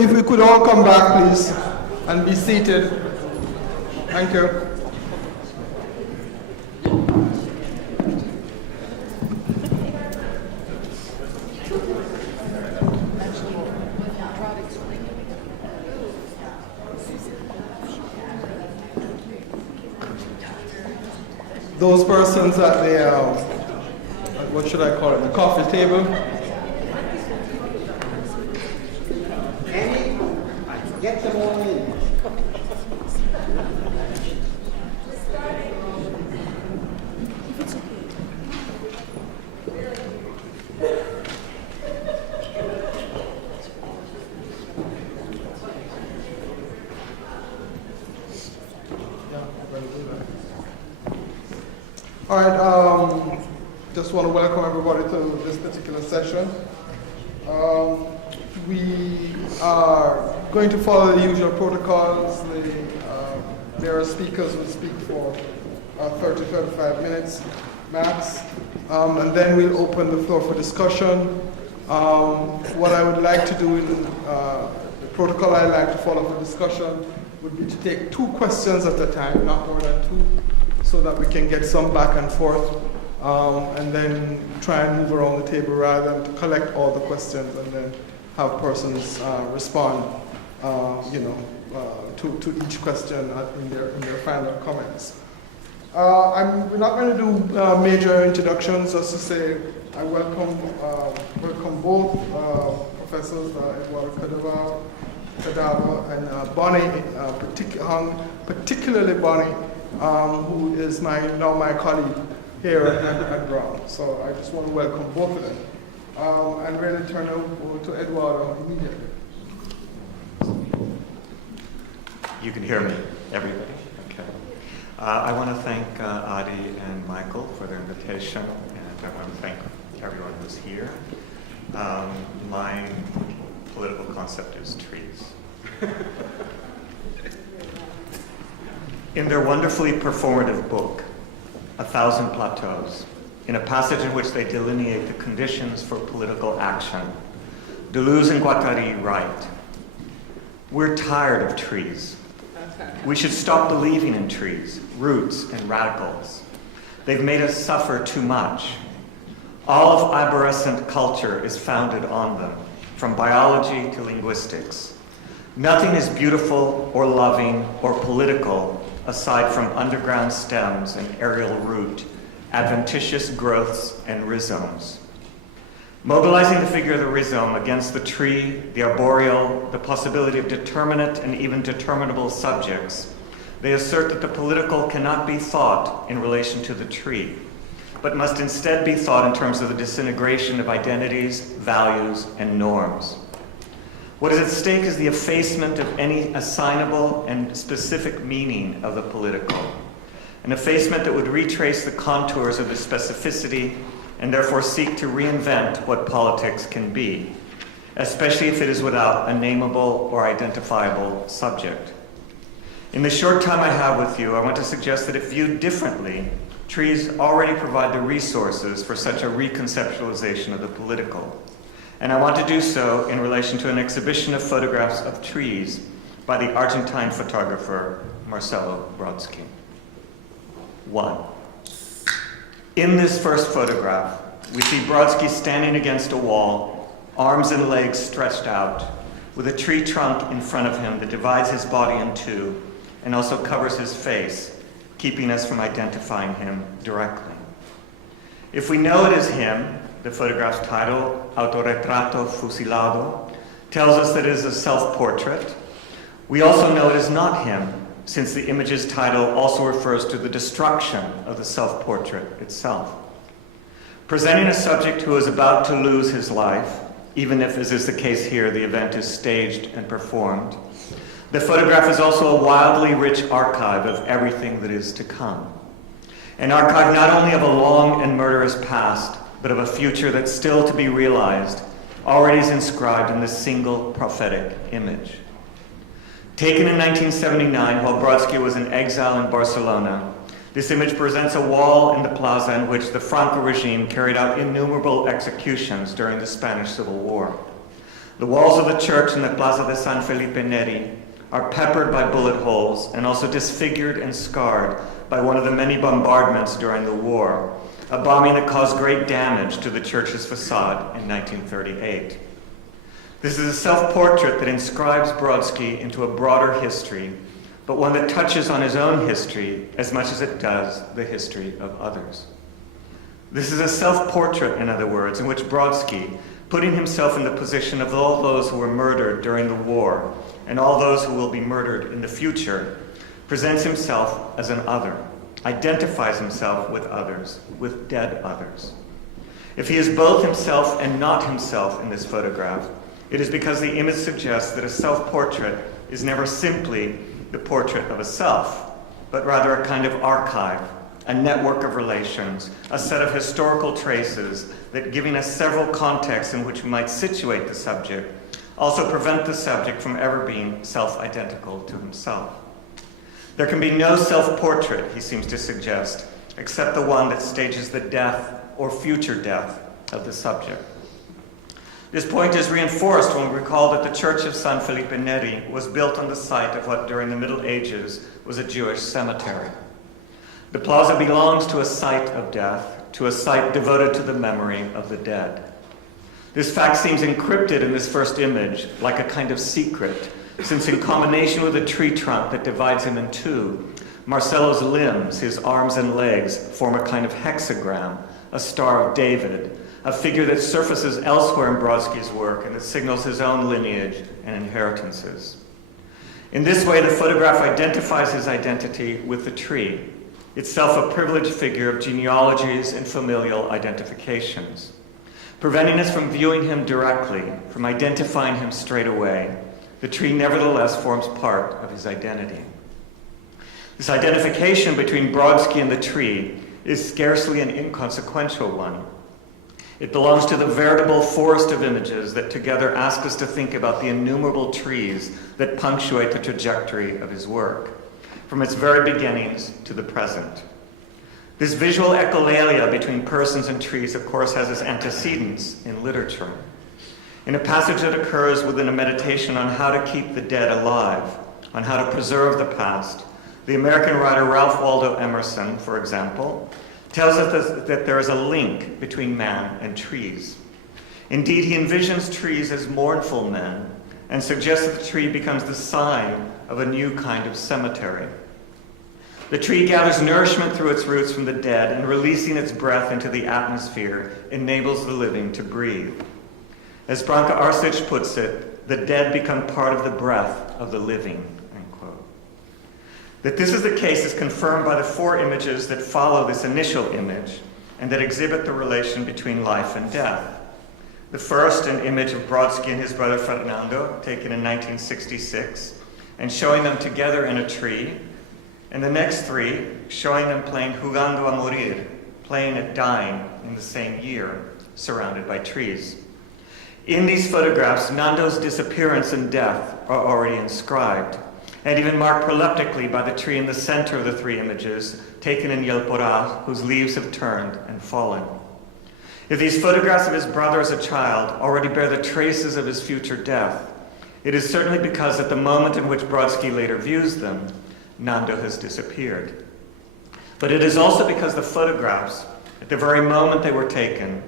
If we could all come back, please, and be seated. Thank you. Those persons at the, what should I call it, the coffee table. Get them all in. All right, just want to welcome everybody to this particular session. We are going to follow the usual protocols. There are speakers who speak for 30-35 minutes max, and then we'll open the floor for discussion. What I would like to do in the protocol I'd like to follow for discussion would be to take 2 questions at a time, not more than 2, so that we can get some back and forth, and then try and move around the table rather than to collect all the questions and then have persons respond, to each question in their final comments. We're not going to do major introductions. Just to say, I welcome both professors, Eduardo Cadava and Bonnie, particularly Bonnie, who is now my colleague here at Brown. So I just want to welcome both of them. And really turn over to Eduardo immediately. You can hear me, everybody? Okay. I want to thank Adi and Michael for their invitation, and I want to thank everyone who's here. My political concept is trees. In their wonderfully performative book, 1,000 Plateaus, in a passage in which they delineate the conditions for political action, Deleuze and Guattari write, "We're tired of trees. We should stop believing in trees, roots, and radicals. They've made us suffer too much. All of arborescent culture is founded on them, from biology to linguistics. Nothing is beautiful or loving or political aside from underground stems and aerial root, adventitious growths and rhizomes. Mobilizing the figure of the rhizome against the tree, the arboreal, the possibility of determinate and even determinable subjects, they assert that the political cannot be thought in relation to the tree, but must instead be thought in terms of the disintegration of identities, values, and norms. What is at stake is the effacement of any assignable and specific meaning of the political, an effacement that would retrace the contours of the specificity and therefore seek to reinvent what politics can be, especially if it is without a nameable or identifiable subject. In the short time I have with you, I want to suggest that if viewed differently, trees already provide the resources for such a reconceptualization of the political. And I want to do so in relation to an exhibition of photographs of trees by the Argentine photographer Marcelo Brodsky. 1. In this first photograph, we see Brodsky standing against a wall, arms and legs stretched out, with a tree trunk in front of him that divides his body in two and also covers his face, keeping us from identifying him directly. If we know it is him, the photograph's title, Autorretrato Fusilado, tells us that it is a self-portrait. We also know it is not him, since the image's title also refers to the destruction of the self-portrait itself. Presenting a subject who is about to lose his life, even if, as is the case here, the event is staged and performed, the photograph is also a wildly rich archive of everything that is to come. An archive not only of a long and murderous past, but of a future that's still to be realized, already is inscribed in this single prophetic image. Taken in 1979 while Brodsky was in exile in Barcelona, this image presents a wall in the plaza in which the Franco regime carried out innumerable executions during the Spanish Civil War. The walls of the church in the Plaza de San Felipe Neri are peppered by bullet holes and also disfigured and scarred by one of the many bombardments during the war, a bombing that caused great damage to the church's facade in 1938. This is a self-portrait that inscribes Brodsky into a broader history, but one that touches on his own history as much as it does the history of others. This is a self-portrait, in other words, in which Brodsky, putting himself in the position of all those who were murdered during the war and all those who will be murdered in the future, presents himself as an other, identifies himself with others, with dead others. If he is both himself and not himself in this photograph, it is because the image suggests that a self-portrait is never simply the portrait of a self, but rather a kind of archive, a network of relations, a set of historical traces that, giving us several contexts in which we might situate the subject, also prevent the subject from ever being self-identical to himself. There can be no self-portrait, he seems to suggest, except the one that stages the death or future death of the subject. This point is reinforced when we recall that the Church of San Felipe Neri was built on the site of what during the Middle Ages was a Jewish cemetery. The plaza belongs to a site of death, to a site devoted to the memory of the dead. This fact seems encrypted in this first image, like a kind of secret, since in combination with the tree trunk that divides him in two, Marcelo's limbs, his arms and legs, form a kind of hexagram, a Star of David, a figure that surfaces elsewhere in Brodsky's work and that signals his own lineage and inheritances. In this way, the photograph identifies his identity with the tree, itself a privileged figure of genealogies and familial identifications, preventing us from viewing him directly, from identifying him straight away. The tree nevertheless forms part of his identity. This identification between Brodsky and the tree is scarcely an inconsequential one. It belongs to the veritable forest of images that together ask us to think about the innumerable trees that punctuate the trajectory of his work, from its very beginnings to the present. This visual echolalia between persons and trees, of course, has its antecedents in literature. In a passage that occurs within a meditation on how to keep the dead alive, on how to preserve the past, the American writer Ralph Waldo Emerson, for example, tells us that there is a link between man and trees. Indeed, he envisions trees as mournful men and suggests that the tree becomes the sign of a new kind of cemetery. The tree gathers nourishment through its roots from the dead, and releasing its breath into the atmosphere enables the living to breathe. As Branka Arsic puts it, the dead become part of the breath of the living. That this is the case is confirmed by the four images that follow this initial image and that exhibit the relation between life and death. The first, an image of Brodsky and his brother Fernando, taken in 1966, and showing them together in a tree, and the next three, showing them playing Jugando a Morir, playing at dying in the same year, surrounded by trees. In these photographs, Nando's disappearance and death are already inscribed, and even marked proleptically by the tree in the center of the three images, taken in Yelporá, whose leaves have turned and fallen. If these photographs of his brother as a child already bear the traces of his future death, it is certainly because at the moment in which Brodsky later views them, Nando has disappeared. But it is also because the photographs, at the very moment they were taken,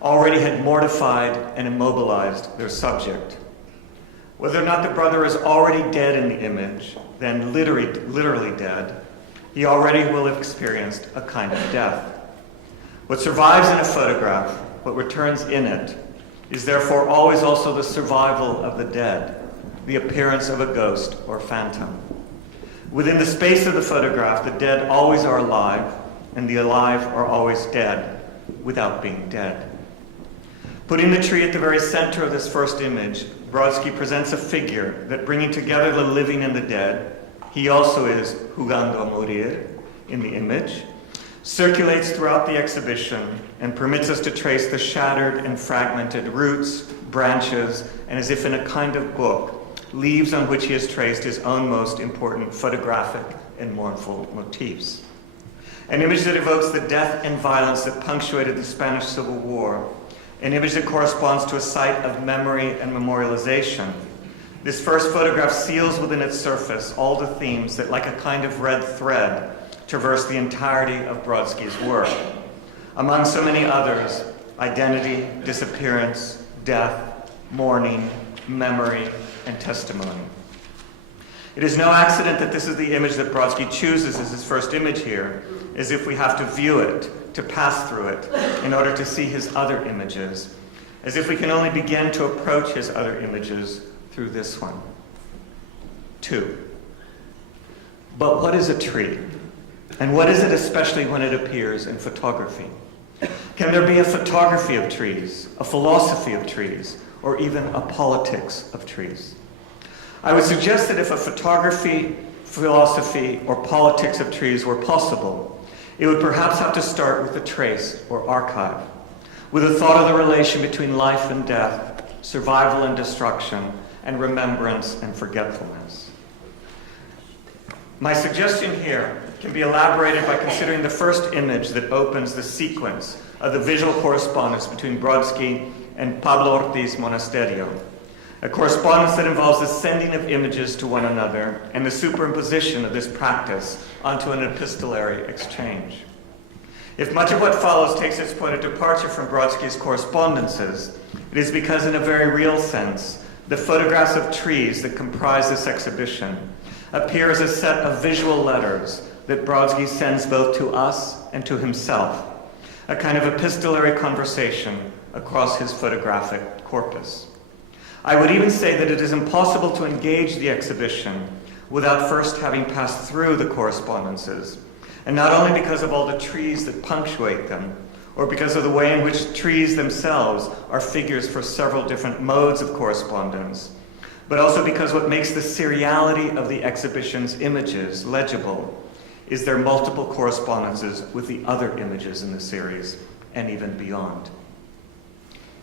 already had mortified and immobilized their subject. Whether or not the brother is already dead in the image, then literally dead, he already will have experienced a kind of death. What survives in a photograph, what returns in it, is therefore always also the survival of the dead, the appearance of a ghost or phantom. Within the space of the photograph, the dead always are alive, and the alive are always dead, without being dead. Putting the tree at the very center of this first image, Brodsky presents a figure that, bringing together the living and the dead, he also is Jugando a Morir in the image, circulates throughout the exhibition and permits us to trace the shattered and fragmented roots, branches, and as if in a kind of book, leaves on which he has traced his own most important photographic and mournful motifs. An image that evokes the death and violence that punctuated the Spanish Civil War, an image that corresponds to a site of memory and memorialization. This first photograph seals within its surface all the themes that, like a kind of red thread, traverse the entirety of Brodsky's work. Among so many others, identity, disappearance, death, mourning, memory, and testimony. It is no accident that this is the image that Brodsky chooses as his first image here, as if we have to view it, to pass through it, in order to see his other images, as if we can only begin to approach his other images through this one. 2. But what is a tree? And what is it especially when it appears in photography? Can there be a photography of trees, a philosophy of trees, or even a politics of trees? I would suggest that if a photography, philosophy, or politics of trees were possible, it would perhaps have to start with a trace or archive, with a thought of the relation between life and death, survival and destruction, and remembrance and forgetfulness. My suggestion here can be elaborated by considering the first image that opens the sequence of the visual correspondence between Brodsky and Pablo Ortiz Monasterio, a correspondence that involves the sending of images to one another and the superimposition of this practice onto an epistolary exchange. If much of what follows takes its point of departure from Brodsky's correspondences, it is because, in a very real sense, the photographs of trees that comprise this exhibition appear as a set of visual letters that Brodsky sends both to us and to himself, a kind of epistolary conversation across his photographic corpus. I would even say that it is impossible to engage the exhibition without first having passed through the correspondences, and not only because of all the trees that punctuate them, or because of the way in which trees themselves are figures for several different modes of correspondence, but also because what makes the seriality of the exhibition's images legible is their multiple correspondences with the other images in the series, and even beyond.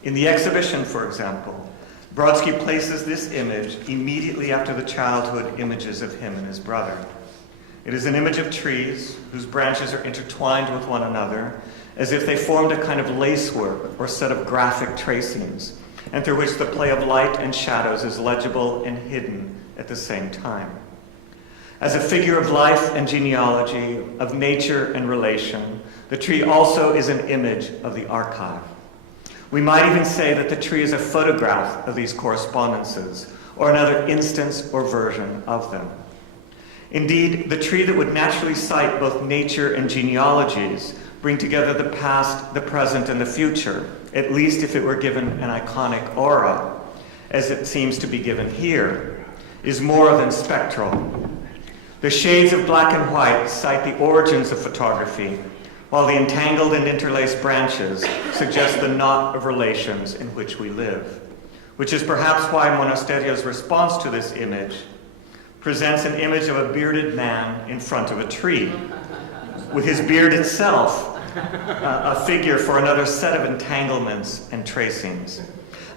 In the exhibition, for example, Brodsky places this image immediately after the childhood images of him and his brother. It is an image of trees whose branches are intertwined with one another, as if they formed a kind of lacework or set of graphic tracings, and through which the play of light and shadows is legible and hidden at the same time. As a figure of life and genealogy, of nature and relation, the tree also is an image of the archive. We might even say that the tree is a photograph of these correspondences, or another instance or version of them. Indeed, the tree that would naturally cite both nature and genealogies bring together the past, the present, and the future, at least if it were given an iconic aura, as it seems to be given here, is more than spectral. The shades of black and white cite the origins of photography, while the entangled and interlaced branches suggest the knot of relations in which we live, which is perhaps why Monasterio's response to this image presents an image of a bearded man in front of a tree, with his beard itself a figure for another set of entanglements and tracings,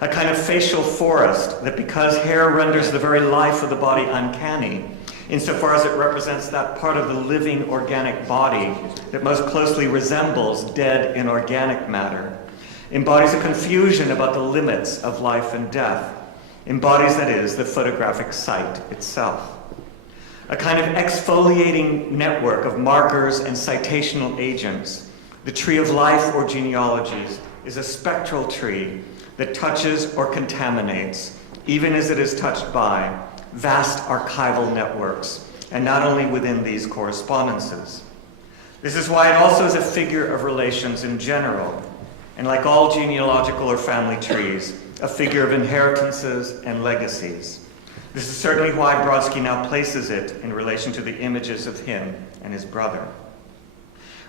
a kind of facial forest that, because hair renders the very life of the body uncanny, insofar as it represents that part of the living organic body that most closely resembles dead inorganic matter, embodies a confusion about the limits of life and death, embodies, that is, the photographic site itself. A kind of exfoliating network of markers and citational agents, the tree of life or genealogies is a spectral tree that touches or contaminates, even as it is touched by, vast archival networks, and not only within these correspondences. This is why it also is a figure of relations in general, and like all genealogical or family trees, a figure of inheritances and legacies. This is certainly why Brodsky now places it in relation to the images of him and his brother.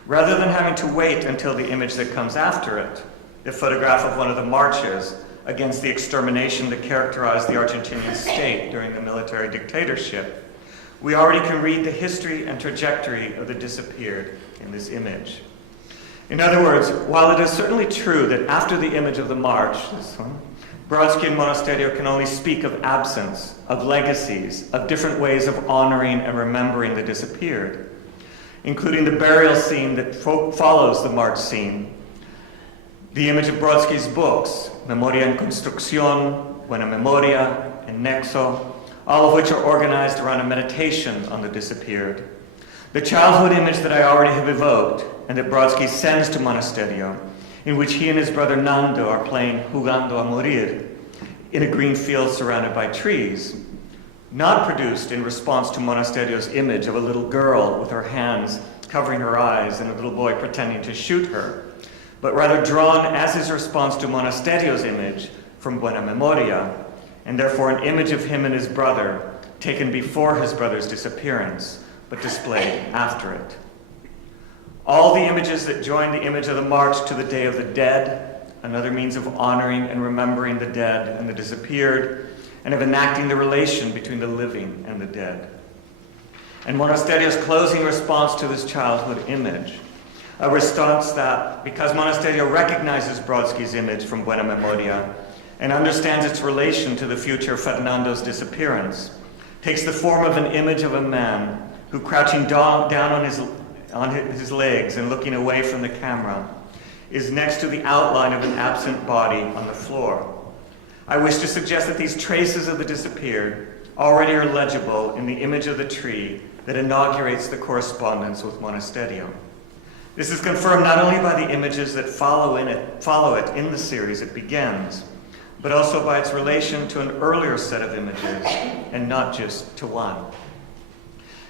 Rather than having to wait until the image that comes after it, the photograph of one of the marches against the extermination that characterized the Argentinian state during the military dictatorship, We already can read the history and trajectory of the disappeared in this image. In other words, while it is certainly true that after the image of the march, this one, Brodsky and Monasterio can only speak of absence, of legacies, of different ways of honoring and remembering the disappeared, including the burial scene that follows the march scene, the image of Brodsky's books, Memoria en Construcción, Buena Memoria, and Nexo, all of which are organized around a meditation on the disappeared. The childhood image that I already have evoked, and that Brodsky sends to Monasterio, in which he and his brother Nando are playing Jugando a Morir in a green field surrounded by trees, not produced in response to Monasterio's image of a little girl with her hands covering her eyes and a little boy pretending to shoot her, but rather drawn as his response to Monasterio's image from Buena Memoria, and therefore an image of him and his brother taken before his brother's disappearance, but displayed after it. All the images that join the image of the march to the Day of the Dead, another means of honoring and remembering the dead and the disappeared, and of enacting the relation between the living and the dead. And Monasterio's closing response to this childhood image, a response that, because Monasterio recognizes Brodsky's image from Buena Memoria and understands its relation to the future of Fernando's disappearance, takes the form of an image of a man who, crouching down on his legs and looking away from the camera, is next to the outline of an absent body on the floor. I wish to suggest that these traces of the disappeared already are legible in the image of the tree that inaugurates the correspondence with Monasterio. This is confirmed not only by the images that follow it in the series it begins, but also by its relation to an earlier set of images, and not just to one.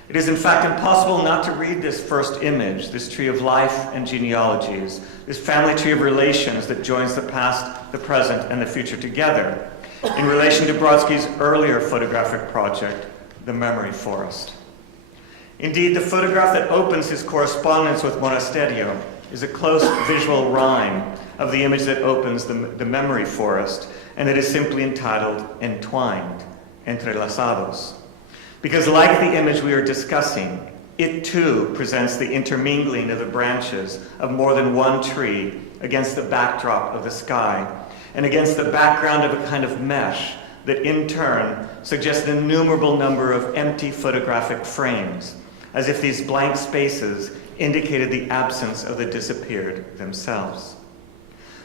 It is in fact impossible not to read this first image, this tree of life and genealogies, this family tree of relations that joins the past, the present, and the future together, in relation to Brodsky's earlier photographic project, the Memory Forest. Indeed, the photograph that opens his correspondence with Monasterio is a close visual rhyme of the image that opens the Memory Forest, and it is simply entitled Entwined, Entrelazados. Because like the image we are discussing, it too presents the intermingling of the branches of more than one tree against the backdrop of the sky, and against the background of a kind of mesh that in turn suggests an innumerable number of empty photographic frames, as if these blank spaces indicated the absence of the disappeared themselves.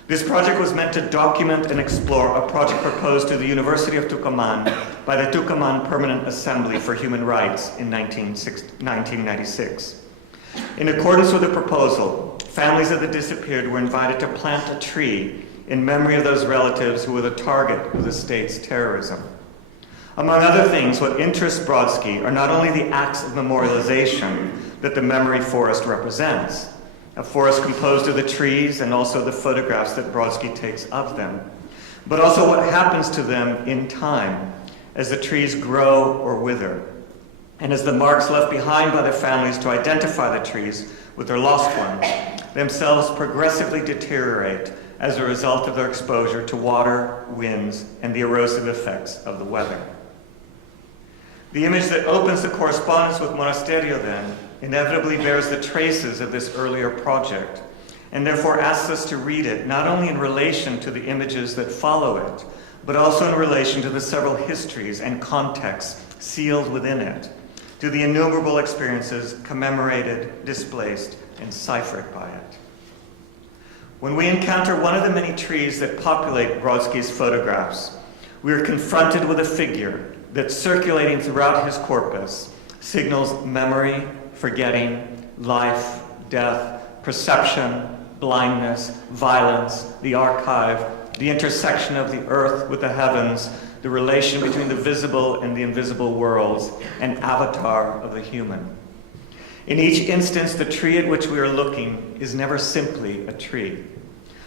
This project was meant to document and explore a project proposed to the University of Tucumán by the Tucumán Permanent Assembly for Human Rights in 1996. In accordance with the proposal, families of the disappeared were invited to plant a tree in memory of those relatives who were the target of the state's terrorism. Among other things, what interests Brodsky are not only the acts of memorialization that the Memory Forest represents, a forest composed of the trees and also the photographs that Brodsky takes of them, but also what happens to them in time as the trees grow or wither, and as the marks left behind by the families to identify the trees with their lost ones themselves progressively deteriorate as a result of their exposure to water, winds, and the erosive effects of the weather. The image that opens the correspondence with Monasterio, then, inevitably bears the traces of this earlier project, and therefore asks us to read it not only in relation to the images that follow it, but also in relation to the several histories and contexts sealed within it, to the innumerable experiences commemorated, displaced, and ciphered by it. When we encounter one of the many trees that populate Brodsky's photographs, we are confronted with a figure that, circulating throughout his corpus, signals memory, forgetting, life, death, perception, blindness, violence, the archive, the intersection of the earth with the heavens, the relation between the visible and the invisible worlds, an avatar of the human. In each instance, the tree at which we are looking is never simply a tree,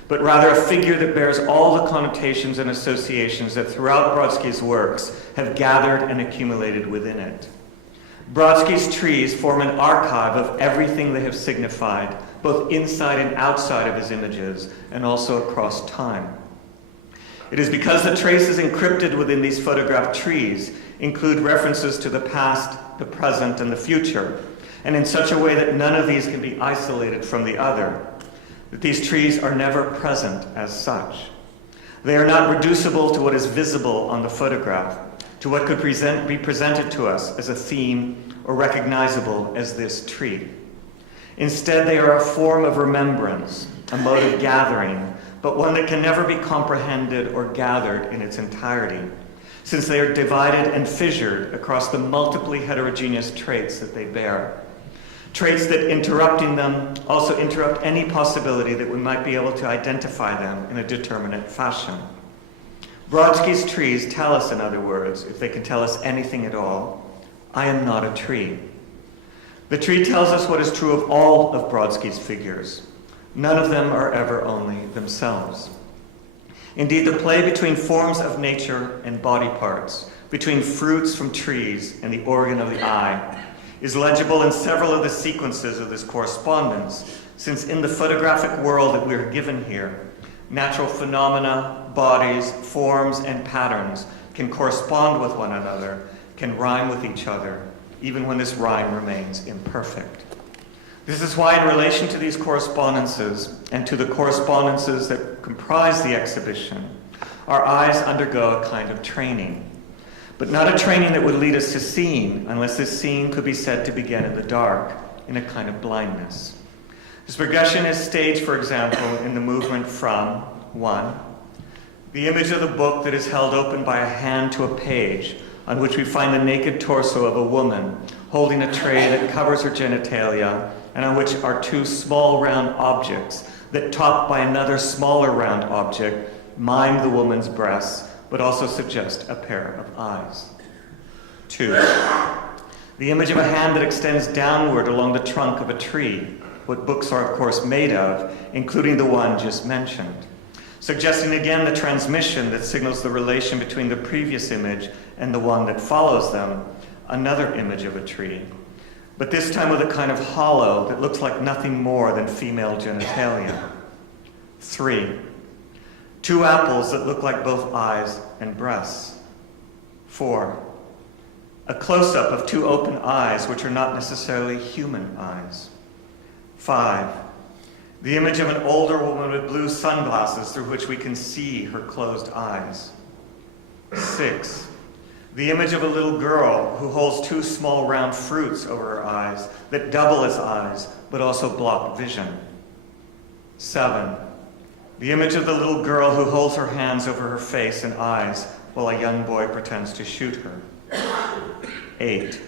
but rather a figure that bears all the connotations and associations that throughout Brodsky's works have gathered and accumulated within it. Brodsky's trees form an archive of everything they have signified, both inside and outside of his images, and also across time. It is because the traces encrypted within these photographed trees include references to the past, the present, and the future, and in such a way that none of these can be isolated from the other, that these trees are never present as such. They are not reducible to what is visible on the photograph, to what could be presented to us as a theme or recognizable as this tree. Instead, they are a form of remembrance, a mode of gathering, but one that can never be comprehended or gathered in its entirety, since they are divided and fissured across the multiply heterogeneous traits that they bear. Traits that, interrupting them, also interrupt any possibility that we might be able to identify them in a determinate fashion. Brodsky's trees tell us, in other words, if they can tell us anything at all, I am not a tree. The tree tells us what is true of all of Brodsky's figures. None of them are ever only themselves. Indeed, the play between forms of nature and body parts, between fruits from trees and the organ of the eye, is legible in several of the sequences of this correspondence, since in the photographic world that we are given here, natural phenomena, bodies, forms, and patterns can correspond with one another, can rhyme with each other, even when this rhyme remains imperfect. This is why, in relation to these correspondences and to the correspondences that comprise the exhibition, our eyes undergo a kind of training. But not a training that would lead us to seeing, unless this seeing could be said to begin in the dark, in a kind of blindness. This progression is staged, for example, in the movement from 1, the image of the book that is held open by a hand to a page, on which we find the naked torso of a woman holding a tray that covers her genitalia, and on which are two small round objects that, topped by another smaller round object, mime the woman's breasts, but also suggest a pair of eyes. 2, the image of a hand that extends downward along the trunk of a tree, what books are of course made of, including the one just mentioned, suggesting again the transmission that signals the relation between the previous image and the one that follows them, another image of a tree, but this time with a kind of hollow that looks like nothing more than female genitalia. 3, 2 apples that look like both eyes and breasts. 4, a close-up of 2 open eyes which are not necessarily human eyes. 5, the image of an older woman with blue sunglasses through which we can see her closed eyes. 6, the image of a little girl who holds 2 small round fruits over her eyes that double as eyes but also block vision. 7, the image of the little girl who holds her hands over her face and eyes while a young boy pretends to shoot her. 8,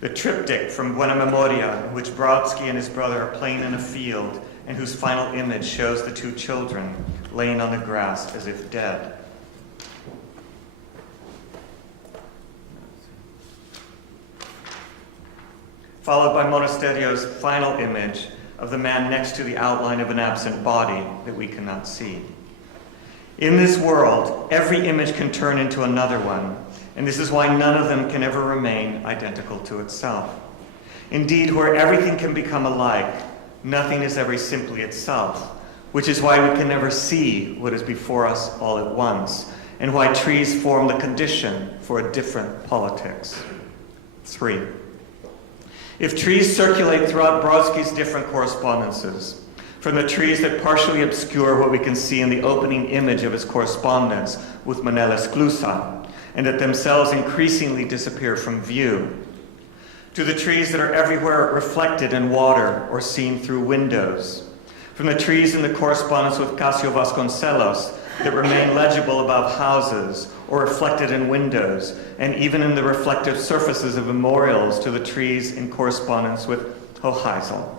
the triptych from Buena Memoria, in which Brodsky and his brother are playing in a field and whose final image shows the 2 children laying on the grass as if dead. Followed by Monasterio's final image of the man next to the outline of an absent body that we cannot see. In this world, every image can turn into another one, and this is why none of them can ever remain identical to itself. Indeed, where everything can become alike, nothing is ever simply itself, which is why we can never see what is before us all at once, and why trees form the condition for a different politics. 3, if trees circulate throughout Brodsky's different correspondences, from the trees that partially obscure what we can see in the opening image of his correspondence with Manel Esclusa, and that themselves increasingly disappear from view, to the trees that are everywhere reflected in water or seen through windows, from the trees in the correspondence with Casio Vasconcelos that remain legible above houses or reflected in windows, and even in the reflective surfaces of memorials to the trees in correspondence with Hoheisel,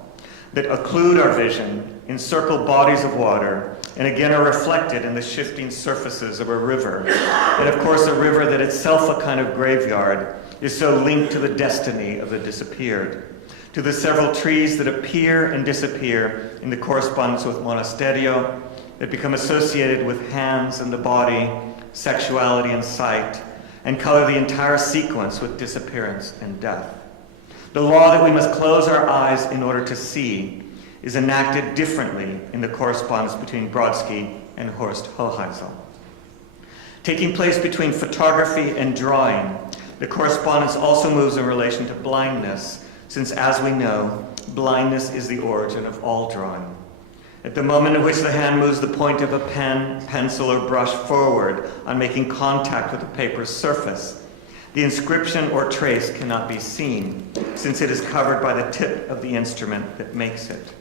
that occlude our vision, encircle bodies of water, and again are reflected in the shifting surfaces of a river. And of course, a river that itself a kind of graveyard is so linked to the destiny of the disappeared, to the several trees that appear and disappear in the correspondence with Monasterio, that become associated with hands and the body, sexuality and sight, and color the entire sequence with disappearance and death. The law that we must close our eyes in order to see is enacted differently in the correspondence between Brodsky and Horst Hoheisel. Taking place between photography and drawing, the correspondence also moves in relation to blindness, since, as we know, blindness is the origin of all drawing. At the moment in which the hand moves the point of a pen, pencil, or brush forward on making contact with the paper's surface, the inscription or trace cannot be seen, since it is covered by the tip of the instrument that makes it.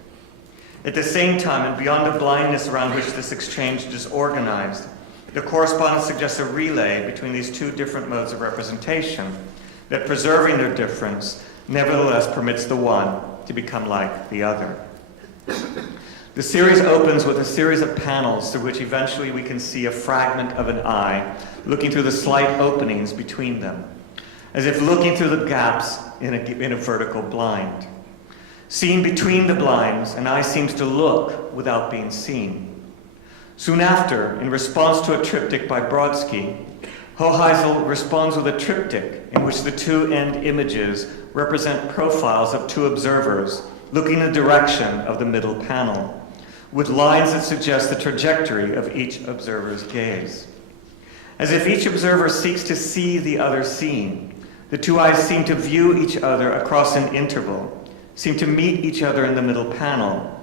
At the same time, and beyond the blindness around which this exchange is organized, the correspondence suggests a relay between these two different modes of representation that, preserving their difference, nevertheless permits the one to become like the other. The series opens with a series of panels through which eventually we can see a fragment of an eye looking through the slight openings between them, as if looking through the gaps in a vertical blind. Seen between the blinds, an eye seems to look without being seen. Soon after, in response to a triptych by Brodsky, Hoheisel responds with a triptych in which the two end images represent profiles of two observers looking in the direction of the middle panel, with lines that suggest the trajectory of each observer's gaze. As if each observer seeks to see the other seen, the two eyes seem to view each other across an interval, seem to meet each other in the middle panel.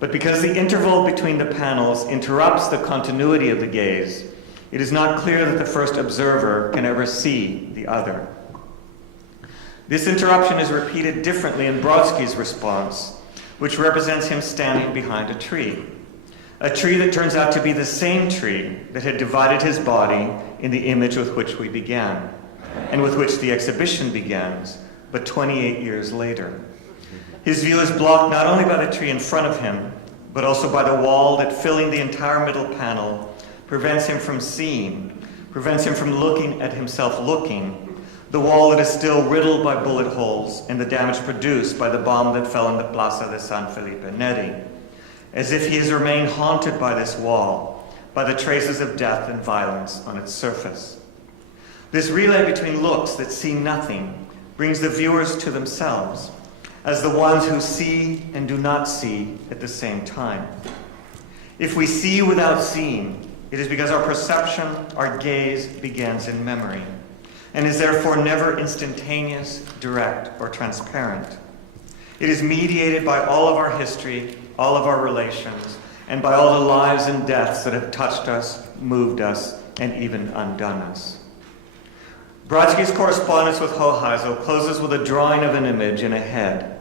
But because the interval between the panels interrupts the continuity of the gaze, it is not clear that the first observer can ever see the other. This interruption is repeated differently in Brodsky's response, which represents him standing behind a tree that turns out to be the same tree that had divided his body in the image with which we began, and with which the exhibition begins, but 28 years later. His view is blocked not only by the tree in front of him, but also by the wall that, filling the entire middle panel, prevents him from seeing, prevents him from looking at himself looking, the wall that is still riddled by bullet holes and the damage produced by the bomb that fell in the Plaza de San Felipe Neri, as if he has remained haunted by this wall, by the traces of death and violence on its surface. This relay between looks that see nothing brings the viewers to themselves, as the ones who see and do not see at the same time. If we see without seeing, it is because our perception, our gaze, begins in memory, and is therefore never instantaneous, direct, or transparent. It is mediated by all of our history, all of our relations, and by all the lives and deaths that have touched us, moved us, and even undone us. Brodsky's correspondence with Hoheisel closes with a drawing of an image in a head,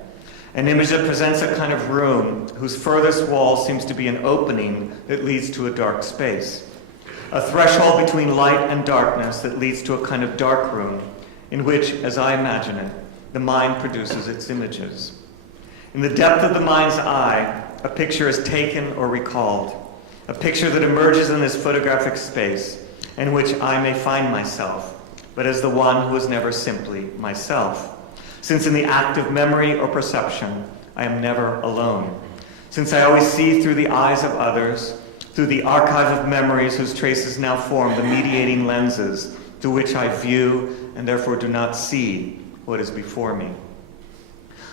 an image that presents a kind of room whose furthest wall seems to be an opening that leads to a dark space. A threshold between light and darkness that leads to a kind of dark room in which, as I imagine it, the mind produces its images. In the depth of the mind's eye, a picture is taken or recalled, a picture that emerges in this photographic space in which I may find myself, but as the one who is never simply myself. Since in the act of memory or perception, I am never alone. Since I always see through the eyes of others, through the archive of memories whose traces now form the mediating lenses through which I view and therefore do not see what is before me.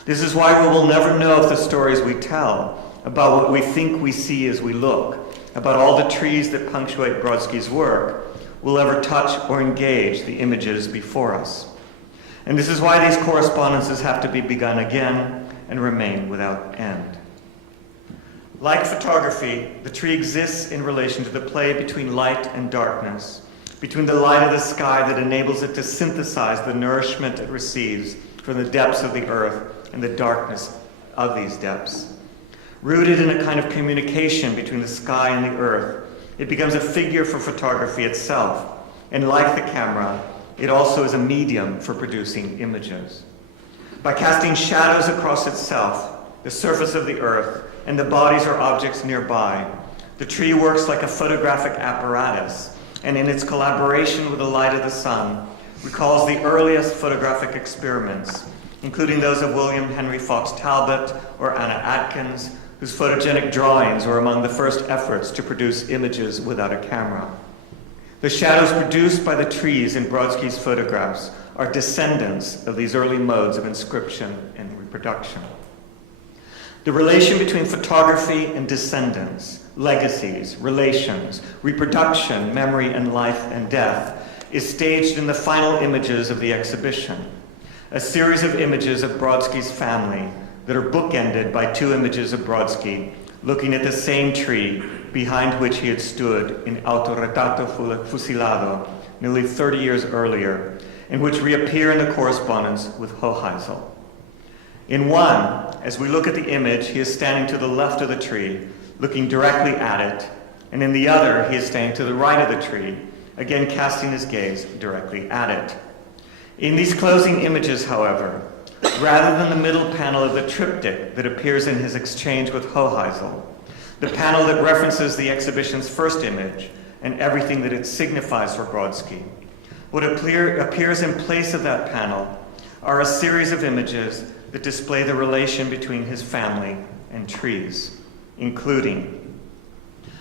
This is why we will never know if the stories we tell about what we think we see as we look, about all the trees that punctuate Brodsky's work, will ever touch or engage the images before us. And this is why these correspondences have to be begun again and remain without end. Like photography, the tree exists in relation to the play between light and darkness, between the light of the sky that enables it to synthesize the nourishment it receives from the depths of the earth and the darkness of these depths. Rooted in a kind of communication between the sky and the earth, it becomes a figure for photography itself, and like the camera, it also is a medium for producing images. By casting shadows across itself, the surface of the earth, and the bodies or objects nearby, the tree works like a photographic apparatus, and in its collaboration with the light of the sun, recalls the earliest photographic experiments, including those of William Henry Fox Talbot or Anna Atkins, whose photogenic drawings were among the first efforts to produce images without a camera. The shadows produced by the trees in Brodsky's photographs are descendants of these early modes of inscription and reproduction. The relation between photography and descendants, legacies, relations, reproduction, memory, and life and death is staged in the final images of the exhibition, a series of images of Brodsky's family that are bookended by two images of Brodsky looking at the same tree behind which he had stood in Autorretrato Fusilado nearly 30 years earlier, and which reappear in the correspondence with Hoheisel. In one, as we look at the image, he is standing to the left of the tree, looking directly at it, and in the other, he is standing to the right of the tree, again casting his gaze directly at it. In these closing images, however, rather than the middle panel of the triptych that appears in his exchange with Hoheisel, the panel that references the exhibition's first image and everything that it signifies for Brodsky, what appears in place of that panel are a series of images that display the relation between his family and trees, including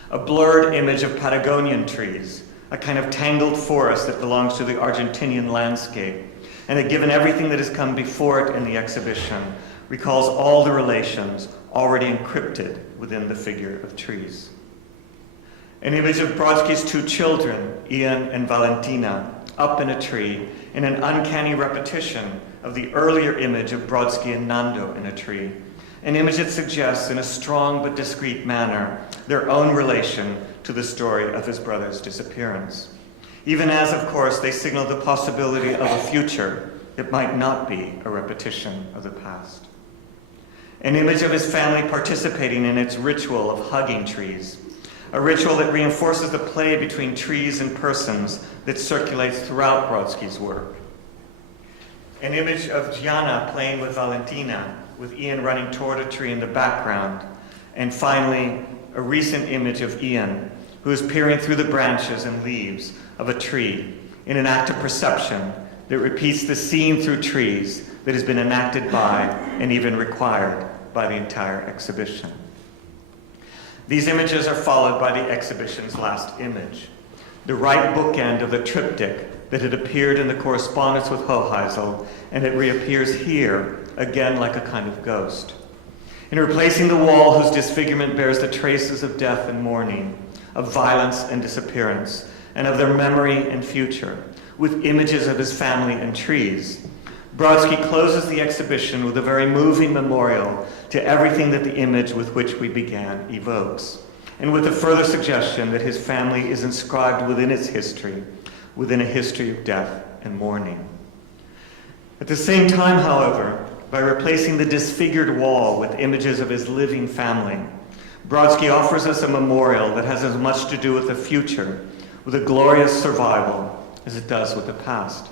a blurred image of Patagonian trees, a kind of tangled forest that belongs to the Argentinian landscape, and that, given everything that has come before it in the exhibition, recalls all the relations already encrypted within the figure of trees. An image of Brodsky's two children, Ian and Valentina, up in a tree, in an uncanny repetition of the earlier image of Brodsky and Nando in a tree, an image that suggests in a strong but discreet manner their own relation to the story of his brother's disappearance. Even as, of course, they signal the possibility of a future that might not be a repetition of the past. An image of his family participating in its ritual of hugging trees, a ritual that reinforces the play between trees and persons that circulates throughout Brodsky's work. An image of Gianna playing with Valentina, with Ian running toward a tree in the background. And finally, a recent image of Ian, who is peering through the branches and leaves of a tree in an act of perception that repeats the scene through trees that has been enacted by and even required by the entire exhibition. These images are followed by the exhibition's last image, the right bookend of the triptych that had appeared in the correspondence with Hoheisel, and it reappears here, again like a kind of ghost. In replacing the wall whose disfigurement bears the traces of death and mourning, of violence and disappearance, and of their memory and future, with images of his family and trees, Brodsky closes the exhibition with a very moving memorial to everything that the image with which we began evokes, and with a further suggestion that his family is inscribed within its history, within a history of death and mourning. At the same time, however, by replacing the disfigured wall with images of his living family, Brodsky offers us a memorial that has as much to do with the future, with a glorious survival, as it does with the past.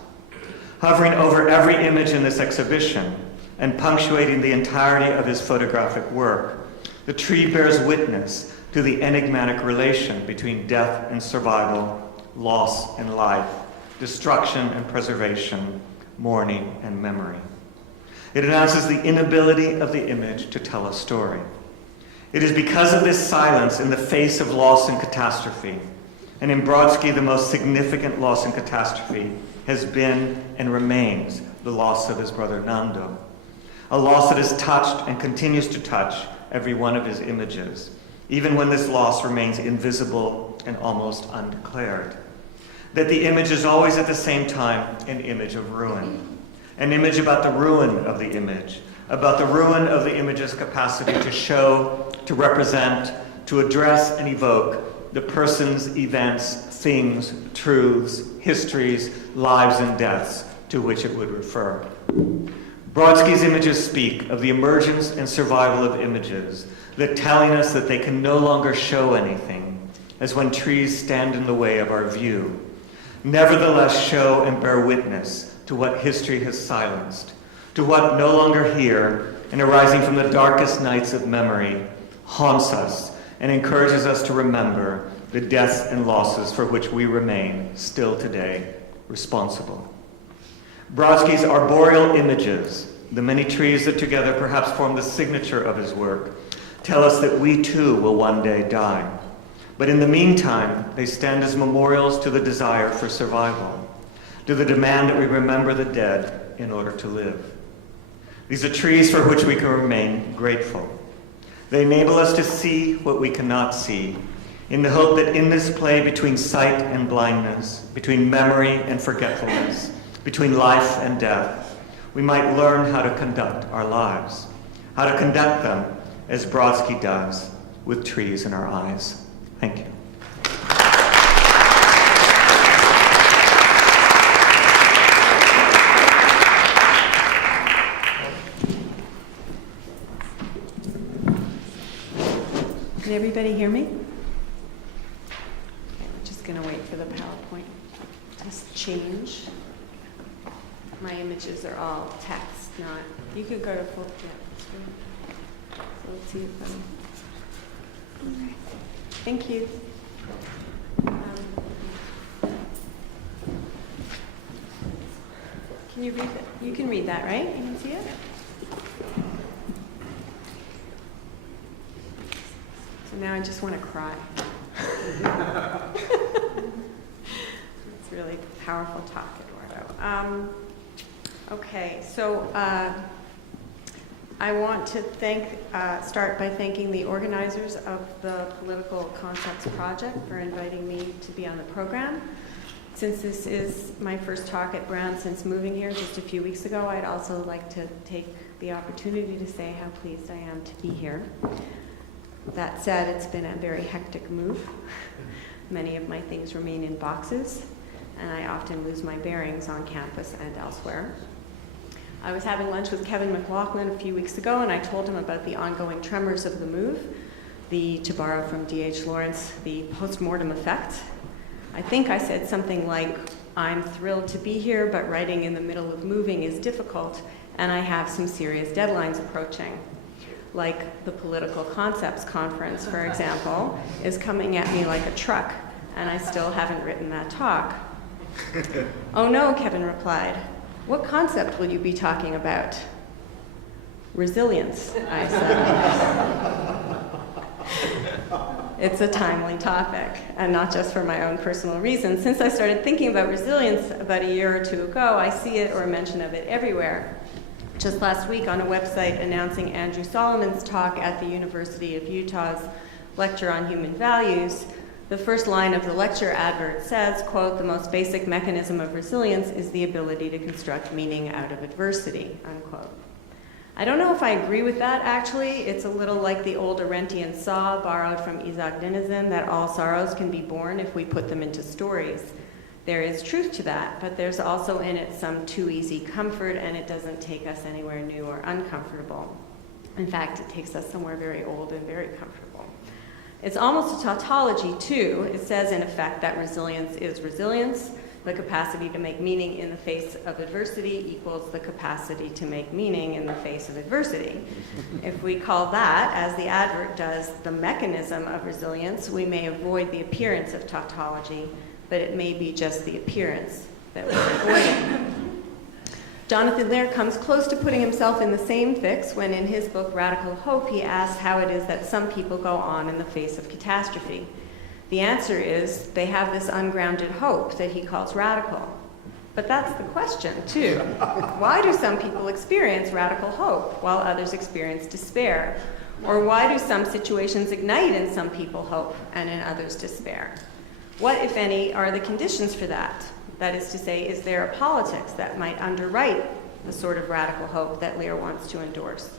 Hovering over every image in this exhibition and punctuating the entirety of his photographic work, the tree bears witness to the enigmatic relation between death and survival, loss and life, destruction and preservation, mourning and memory. It announces the inability of the image to tell a story. It is because of this silence in the face of loss and catastrophe, and in Brodsky the most significant loss and catastrophe has been and remains the loss of his brother Nando, a loss that has touched and continues to touch every one of his images, even when this loss remains invisible and almost undeclared. That the image is always at the same time an image of ruin, an image about the ruin of the image, about the ruin of the image's capacity to show, to represent, to address and evoke the persons, events, things, truths, histories, lives, and deaths to which it would refer. Brodsky's images speak of the emergence and survival of images, that telling us that they can no longer show anything, as when trees stand in the way of our view, nevertheless show and bear witness to what history has silenced, to what no longer here and arising from the darkest nights of memory haunts us and encourages us to remember the deaths and losses for which we remain still today responsible. Brodsky's arboreal images, the many trees that together perhaps form the signature of his work, tell us that we too will one day die. But in the meantime, they stand as memorials to the desire for survival, to the demand that we remember the dead in order to live. These are trees for which we can remain grateful. They enable us to see what we cannot see, in the hope that in this play between sight and blindness, between memory and forgetfulness, between life and death, we might learn how to conduct our lives, how to conduct them as Brodsky does, with trees in our eyes. Thank you. Can everybody hear me? Okay, we're just going to wait for the PowerPoint to change. My images are all text, not. You could go to full. Yeah, so let's see if okay. Thank you. Can you read that? You can read that, right? You can see it? So now I just want to cry. It's really powerful talk, Eduardo. Okay, so I want to start by thanking the organizers of the Political Concepts Project for inviting me to be on the program. Since this is my first talk at Brown since moving here just a few weeks ago, I'd also like to take the opportunity to say how pleased I am to be here. That said, it's been a very hectic move. Many of my things remain in boxes, and I often lose my bearings on campus and elsewhere. I was having lunch with Kevin McLaughlin a few weeks ago, and I told him about the ongoing tremors of the move, to borrow from D.H. Lawrence, the post-mortem effect. I think I said something like, I'm thrilled to be here, but writing in the middle of moving is difficult, and I have some serious deadlines approaching. Like the Political Concepts Conference, for example, is coming at me like a truck, and I still haven't written that talk. Oh no, Kevin replied. What concept will you be talking about? Resilience, I said. It's a timely topic, and not just for my own personal reasons. Since I started thinking about resilience about a year or two ago, I see it or mention of it everywhere. Just last week on a website announcing Andrew Solomon's talk at the University of Utah's lecture on human values, the first line of the lecture advert says, quote, the most basic mechanism of resilience is the ability to construct meaning out of adversity, unquote. I don't know if I agree with that, actually. It's a little like the old Arendtian saw borrowed from Isaac Dinesen, that all sorrows can be born if we put them into stories. There is truth to that, but there's also in it some too easy comfort, and it doesn't take us anywhere new or uncomfortable. In fact, it takes us somewhere very old and very comfortable. It's almost a tautology, too. It says, in effect, that resilience is resilience. The capacity to make meaning in the face of adversity equals the capacity to make meaning in the face of adversity. If we call that, as the advert does, the mechanism of resilience, we may avoid the appearance of tautology, but it may be just the appearance that we're avoiding. Jonathan Lear comes close to putting himself in the same fix when in his book Radical Hope he asks how it is that some people go on in the face of catastrophe. The answer is they have this ungrounded hope that he calls radical. But that's the question, too. Why do some people experience radical hope while others experience despair? Or why do some situations ignite in some people hope and in others despair? What, if any, are the conditions for that? That is to say, is there a politics that might underwrite the sort of radical hope that Lear wants to endorse?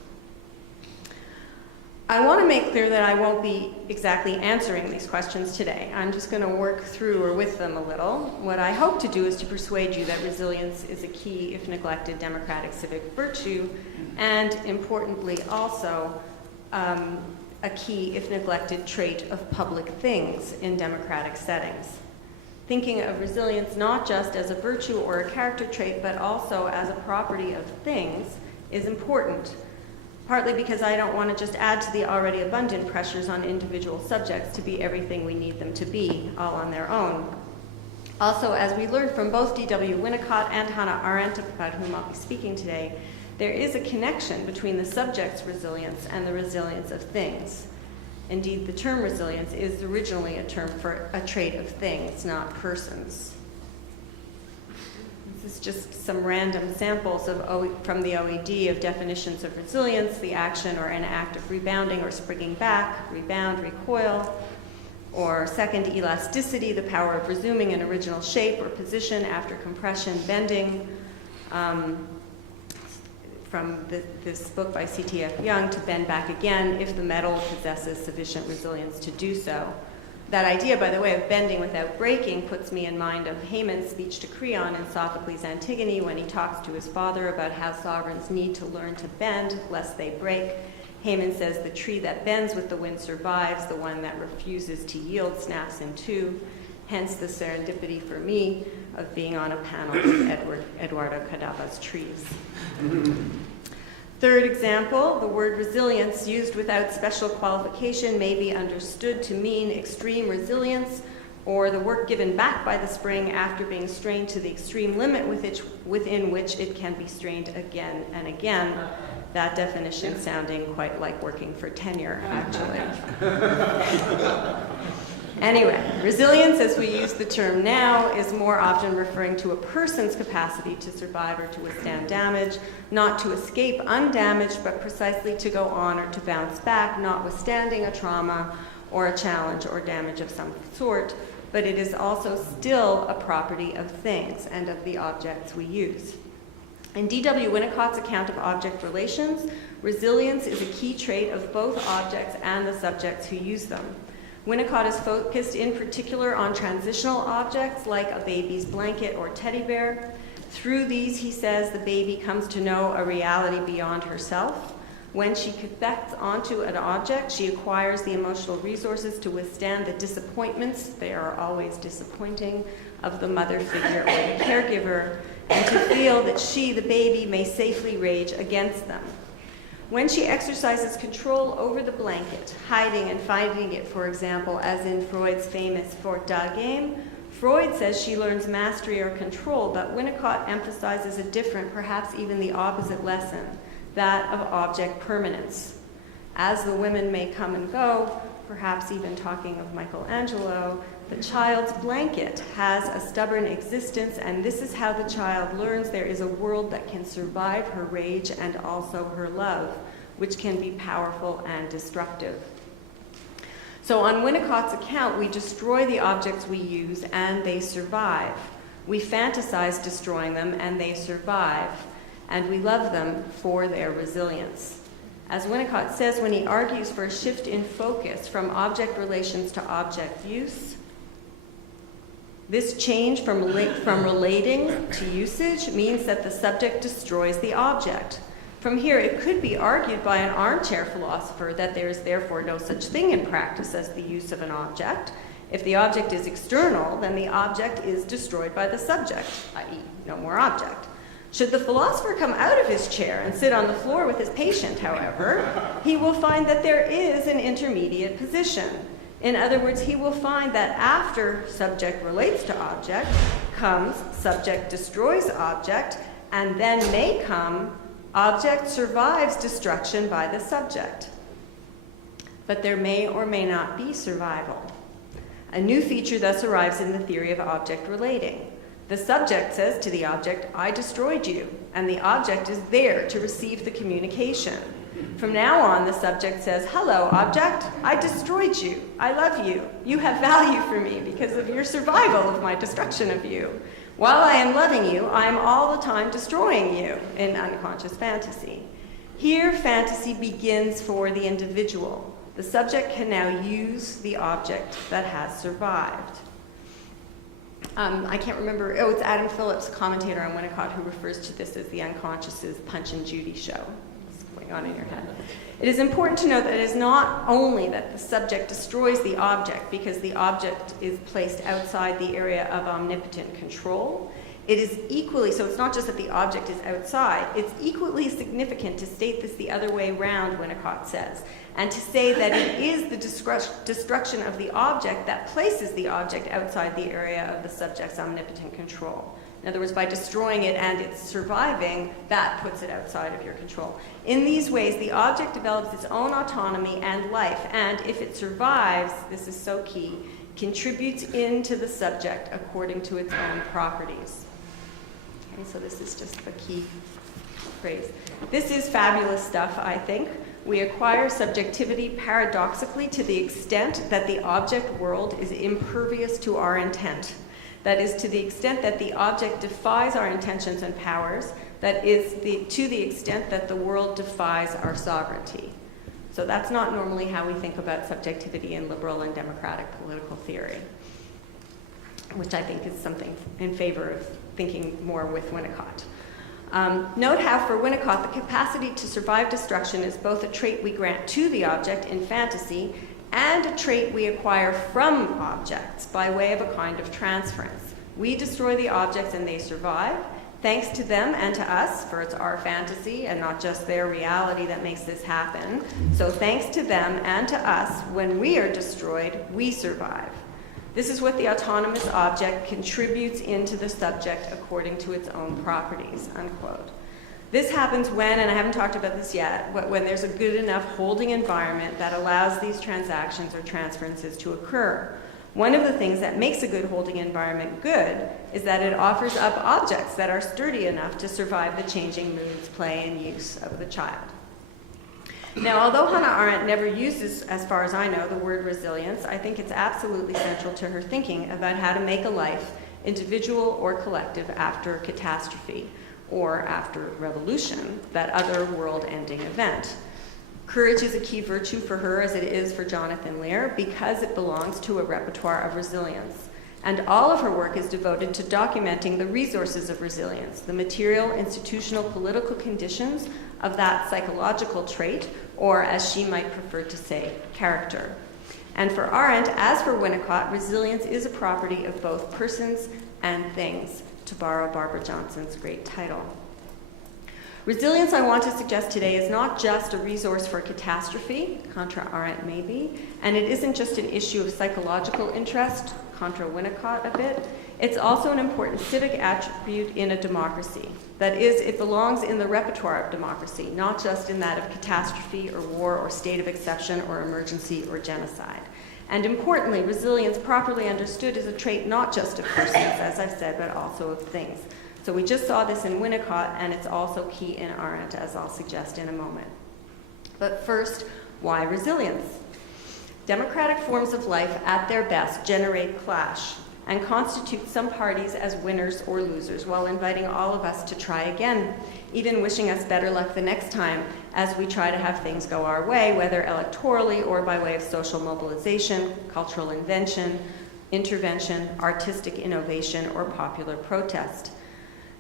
I want to make clear that I won't be exactly answering these questions today. I'm just going to work through or with them a little. What I hope to do is to persuade you that resilience is a key, if neglected, democratic civic virtue, and importantly also, a key, if neglected, trait of public things in democratic settings. Thinking of resilience not just as a virtue or a character trait, but also as a property of things is important, partly because I don't want to just add to the already abundant pressures on individual subjects to be everything we need them to be, all on their own. Also, as we learned from both D.W. Winnicott and Hannah Arendt, about whom I'll be speaking today, there is a connection between the subject's resilience and the resilience of things. Indeed, the term resilience is originally a term for a trait of things, not persons. This is just some random samples from the OED of definitions of resilience, the action or an act of rebounding or springing back, rebound, recoil. Or second, elasticity, the power of resuming an original shape or position after compression, bending. From this book by C.T.F. Young, to bend back again if the metal possesses sufficient resilience to do so. That idea, by the way, of bending without breaking puts me in mind of Haman's speech to Creon in Sophocles' Antigone when he talks to his father about how sovereigns need to learn to bend lest they break. Haman says, "The tree that bends with the wind survives, the one that refuses to yield snaps in two." Hence the serendipity for me of being on a panel with Eduardo Cadava's trees. Third example, the word resilience used without special qualification may be understood to mean extreme resilience, or the work given back by the spring after being strained to the extreme limit within which it can be strained again and again. That definition sounding quite like working for tenure, actually. Anyway, resilience, as we use the term now, is more often referring to a person's capacity to survive or to withstand damage, not to escape undamaged, but precisely to go on or to bounce back, notwithstanding a trauma or a challenge or damage of some sort. But it is also still a property of things and of the objects we use. In D.W. Winnicott's account of object relations, resilience is a key trait of both objects and the subjects who use them. Winnicott is focused in particular on transitional objects like a baby's blanket or teddy bear. Through these, he says, the baby comes to know a reality beyond herself. When she connects onto an object, she acquires the emotional resources to withstand the disappointments, they are always disappointing, of the mother figure or the caregiver, and to feel that she, the baby, may safely rage against them. When she exercises control over the blanket, hiding and finding it, for example, as in Freud's famous Fort Da game, Freud says she learns mastery or control, but Winnicott emphasizes a different, perhaps even the opposite lesson, that of object permanence. As the women may come and go, perhaps even talking of Michelangelo, the child's blanket has a stubborn existence, and this is how the child learns there is a world that can survive her rage and also her love, which can be powerful and destructive. So on Winnicott's account, we destroy the objects we use and they survive. We fantasize destroying them and they survive, and we love them for their resilience. As Winnicott says when he argues for a shift in focus from object relations to object use, this change from relating to usage means that the subject destroys the object. From here, it could be argued by an armchair philosopher that there is therefore no such thing in practice as the use of an object. If the object is external, then the object is destroyed by the subject, i.e., no more object. Should the philosopher come out of his chair and sit on the floor with his patient, however, he will find that there is an intermediate position. In other words, he will find that after subject relates to object comes subject destroys object, and then may come object survives destruction by the subject. But there may or may not be survival. A new feature thus arrives in the theory of object relating. The subject says to the object, "I destroyed you," and the object is there to receive the communication. From now on, the subject says, "Hello, object, I destroyed you. I love you. You have value for me because of your survival of my destruction of you. While I am loving you, I am all the time destroying you," in unconscious fantasy. Here, fantasy begins for the individual. The subject can now use the object that has survived. I can't remember, it's Adam Phillips, commentator on Winnicott, who refers to this as the unconscious's Punch and Judy show. What's going on in your head? It is important to note that it is not only that the subject destroys the object because the object is placed outside the area of omnipotent control. It is equally, so it's not just that the object is outside, it's equally significant to state this the other way around, Winnicott says, and to say that it is the destruction of the object that places the object outside the area of the subject's omnipotent control. In other words, by destroying it and it's surviving, that puts it outside of your control. In these ways, the object develops its own autonomy and life, and if it survives, this is so key, contributes into the subject according to its own properties. Okay, so this is just a key phrase. This is fabulous stuff, I think. we acquire subjectivity paradoxically to the extent that the object world is impervious to our intent. That is, to the extent that the object defies our intentions and powers, that is, to the extent that the world defies our sovereignty. So that's not normally how we think about subjectivity in liberal and democratic political theory, which I think is something in favor of thinking more with Winnicott. Note how for Winnicott, the capacity to survive destruction is both a trait we grant to the object in fantasy and a trait we acquire from objects by way of a kind of transference. We destroy the objects and they survive, thanks to them and to us, for it's our fantasy and not just their reality that makes this happen. So thanks to them and to us, when we are destroyed, we survive. This is what the autonomous object contributes into the subject according to its own properties, unquote. This happens when, and I haven't talked about this yet, when there's a good enough holding environment that allows these transactions or transferences to occur. One of the things that makes a good holding environment good is that it offers up objects that are sturdy enough to survive the changing moods, play, and use of the child. Now, although Hannah Arendt never uses, as far as I know, the word resilience, I think it's absolutely central to her thinking about how to make a life, individual or collective, after catastrophe or after revolution, that other world-ending event. Courage is a key virtue for her, as it is for Jonathan Lear, because it belongs to a repertoire of resilience. And all of her work is devoted to documenting the resources of resilience, the material, institutional, political conditions of that psychological trait, or as she might prefer to say, character. And for Arendt, as for Winnicott, resilience is a property of both persons and things, to borrow Barbara Johnson's great title. Resilience, I want to suggest today, is not just a resource for catastrophe, contra Arendt maybe, and it isn't just an issue of psychological interest, contra Winnicott a bit. It's also an important civic attribute in a democracy. That is, it belongs in the repertoire of democracy, not just in that of catastrophe or war or state of exception or emergency or genocide. And importantly, resilience properly understood is a trait not just of persons, as I've said, but also of things. So we just saw this in Winnicott, and it's also key in Arendt, as I'll suggest in a moment. But first, why resilience? Democratic forms of life, at their best, generate clash and constitute some parties as winners or losers, while inviting all of us to try again, even wishing us better luck the next time as we try to have things go our way, whether electorally or by way of social mobilization, cultural invention, intervention, artistic innovation, or popular protest.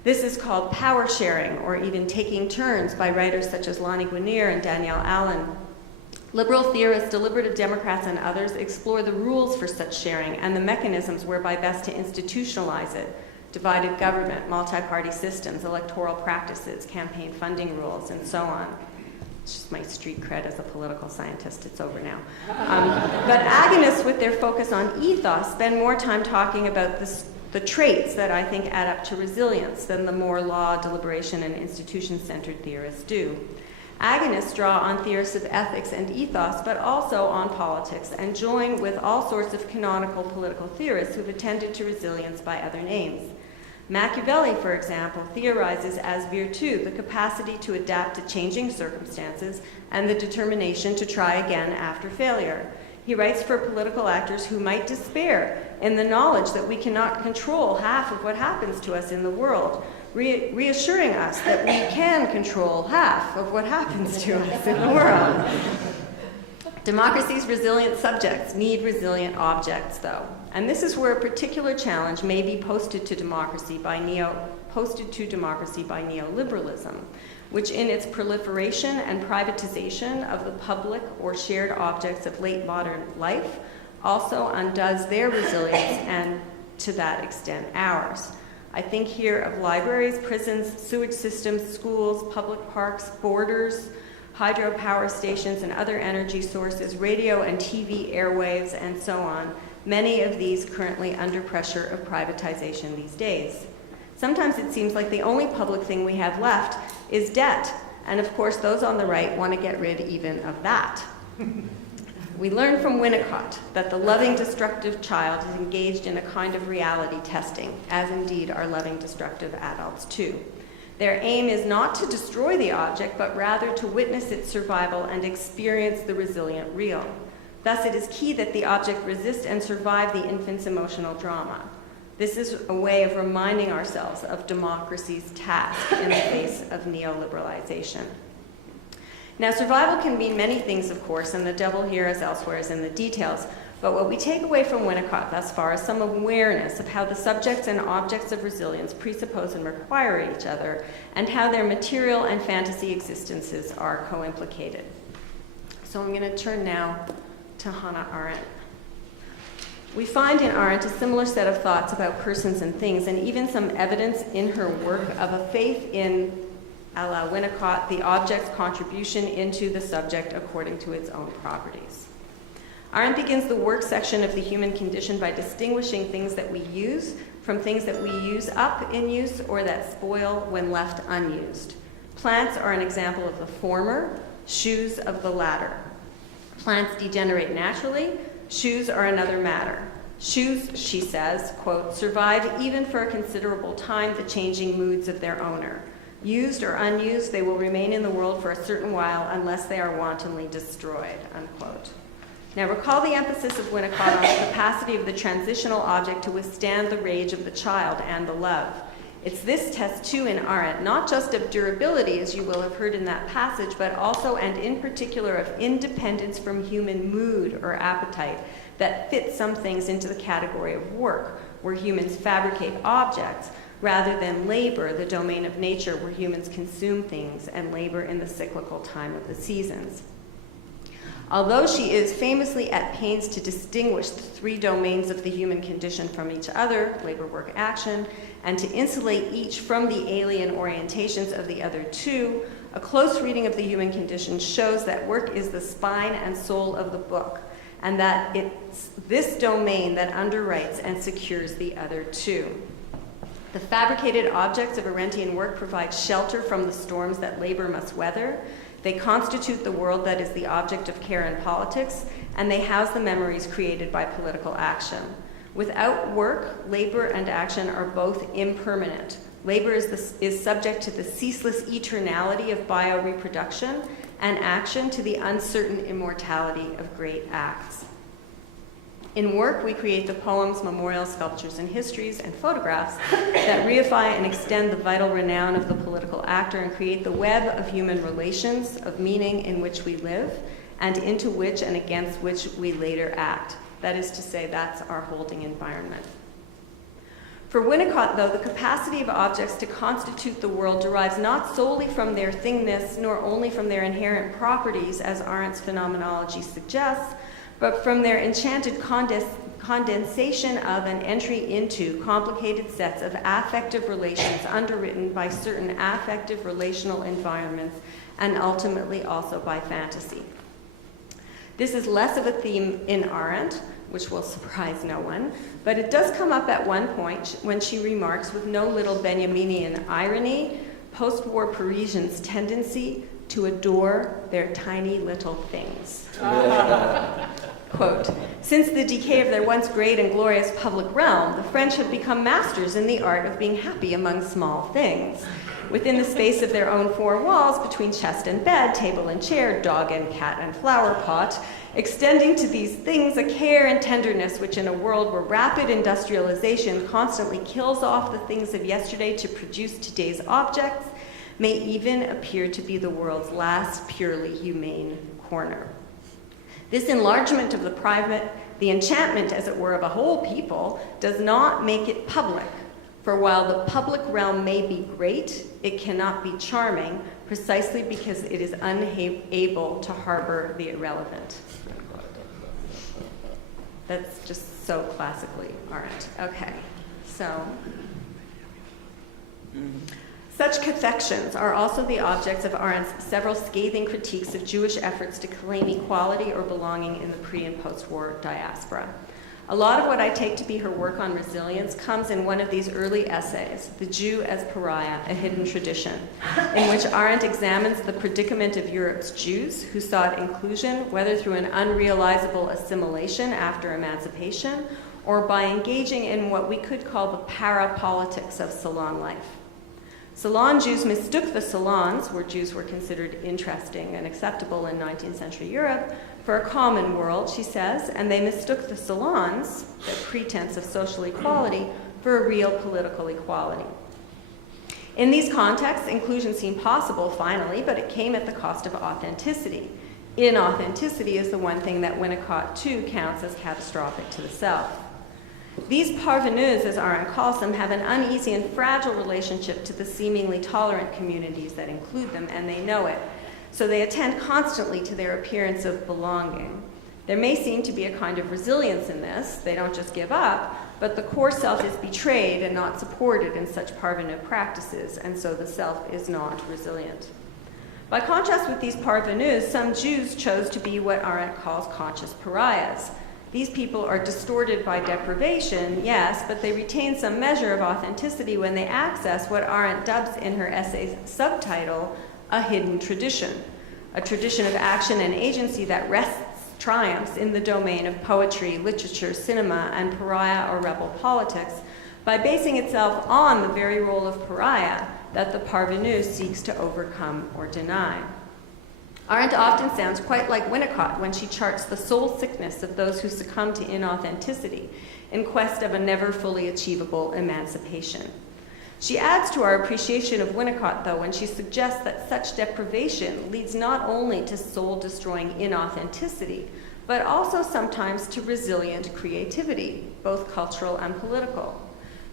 This is called power sharing, or even taking turns, by writers such as Lonnie Guinier and Danielle Allen. Liberal theorists, deliberative Democrats, and others explore the rules for such sharing and the mechanisms whereby best to institutionalize it: divided government, multi-party systems, electoral practices, campaign funding rules, and so on. It's just my street cred as a political scientist. It's over now. But agonists, with their focus on ethos, spend more time talking about the traits that I think add up to resilience than the more law, deliberation, and institution-centered theorists do. Agonists draw on theorists of ethics and ethos, but also on politics, and join with all sorts of canonical political theorists who've attended to resilience by other names. Machiavelli, for example, theorizes as virtù the capacity to adapt to changing circumstances and the determination to try again after failure. He writes for political actors who might despair in the knowledge that we cannot control half of what happens to us in the world, reassuring us that we can control half of what happens to us in the world. Democracy's resilient subjects need resilient objects, though. And this is where a particular challenge may be posted to democracy by neoliberalism, which in its proliferation and privatization of the public or shared objects of late modern life also undoes their resilience and, to that extent, ours. I think here of libraries, prisons, sewage systems, schools, public parks, borders, hydropower stations and other energy sources, radio and TV airwaves, and so on, many of these currently under pressure of privatization these days. Sometimes it seems like the only public thing we have left is debt, and of course those on the right want to get rid even of that. We learn from Winnicott that the loving destructive child is engaged in a kind of reality testing, as indeed are loving destructive adults too. Their aim is not to destroy the object, but rather to witness its survival and experience the resilient real. Thus, it is key that the object resist and survive the infant's emotional drama. This is a way of reminding ourselves of democracy's task in the face of neoliberalization. Now, survival can mean many things, of course, and the devil here as elsewhere is in the details. But what we take away from Winnicott thus far is some awareness of how the subjects and objects of resilience presuppose and require each other, and how their material and fantasy existences are co-implicated. So I'm going to turn now to Hannah Arendt. We find in Arendt a similar set of thoughts about persons and things, and even some evidence in her work of a faith in, a la Winnicott, the object's contribution into the subject according to its own properties. Arendt begins the work section of the human condition by distinguishing things that we use from things that we use up in use or that spoil when left unused. Plants are an example of the former, shoes of the latter. Plants degenerate naturally, shoes are another matter. Shoes, she says, quote, survive even for a considerable time the changing moods of their owner. Used or unused, they will remain in the world for a certain while unless they are wantonly destroyed, unquote. Now recall the emphasis of Winnicott on the capacity of the transitional object to withstand the rage of the child and the love. It's this test too in Arendt, not just of durability, as you will have heard in that passage, but also and in particular of independence from human mood or appetite that fits some things into the category of work, where humans fabricate objects, rather than labor, the domain of nature, where humans consume things and labor in the cyclical time of the seasons. Although she is famously at pains to distinguish the three domains of the human condition from each other, labor, work, action, and to insulate each from the alien orientations of the other two, a close reading of the human condition shows that work is the spine and soul of the book, and that it's this domain that underwrites and secures the other two. The fabricated objects of Arendtian work provide shelter from the storms that labor must weather. They constitute the world that is the object of care and politics, and they house the memories created by political action. Without work, labor and action are both impermanent. Labor is subject to the ceaseless eternality of bioreproduction, and action to the uncertain immortality of great acts. In work, we create the poems, memorials, sculptures, and histories, and photographs that reify and extend the vital renown of the political actor and create the web of human relations, of meaning in which we live, and into which and against which we later act. That is to say, that's our holding environment. For Winnicott, though, the capacity of objects to constitute the world derives not solely from their thingness, nor only from their inherent properties, as Arendt's phenomenology suggests, but from their enchanted condensation of and entry into complicated sets of affective relations underwritten by certain affective relational environments, and ultimately also by fantasy. This is less of a theme in Arendt, which will surprise no one, but it does come up at one point when she remarks with no little Benjaminian irony, post-war Parisians' tendency to adore their tiny little things. Quote, since the decay of their once great and glorious public realm, the French have become masters in the art of being happy among small things. Within the space of their own four walls, between chest and bed, table and chair, dog and cat and flower pot, extending to these things a care and tenderness which in a world where rapid industrialization constantly kills off the things of yesterday to produce today's objects, may even appear to be the world's last purely humane corner. This enlargement of the private, the enchantment, as it were, of a whole people, does not make it public. For while the public realm may be great, it cannot be charming, precisely because it is unable to harbor the irrelevant. That's just so classically Arendt. Okay, so. Such confections are also the objects of Arendt's several scathing critiques of Jewish efforts to claim equality or belonging in the pre- and post-war diaspora. A lot of what I take to be her work on resilience comes in one of these early essays, The Jew as Pariah, A Hidden Tradition, in which Arendt examines the predicament of Europe's Jews who sought inclusion, whether through an unrealizable assimilation after emancipation, or by engaging in what we could call the parapolitics of salon life. Salon Jews mistook the salons, where Jews were considered interesting and acceptable in 19th century Europe, for a common world, she says, and they mistook the salons, the pretense of social equality, for a real political equality. In these contexts, inclusion seemed possible, finally, but it came at the cost of authenticity. Inauthenticity is the one thing that Winnicott, too, counts as catastrophic to the South. These parvenus, as Arendt calls them, have an uneasy and fragile relationship to the seemingly tolerant communities that include them, and they know it. So they attend constantly to their appearance of belonging. There may seem to be a kind of resilience in this. They don't just give up, but the core self is betrayed and not supported in such parvenu practices, and so the self is not resilient. By contrast with these parvenus, some Jews chose to be what Arendt calls conscious pariahs. These people are distorted by deprivation, yes, but they retain some measure of authenticity when they access what Arendt dubs in her essay's subtitle, a hidden tradition, a tradition of action and agency that triumphs in the domain of poetry, literature, cinema, and pariah or rebel politics by basing itself on the very role of pariah that the parvenu seeks to overcome or deny. Arendt often sounds quite like Winnicott when she charts the soul sickness of those who succumb to inauthenticity in quest of a never fully achievable emancipation. She adds to our appreciation of Winnicott, though, when she suggests that such deprivation leads not only to soul-destroying inauthenticity, but also sometimes to resilient creativity, both cultural and political.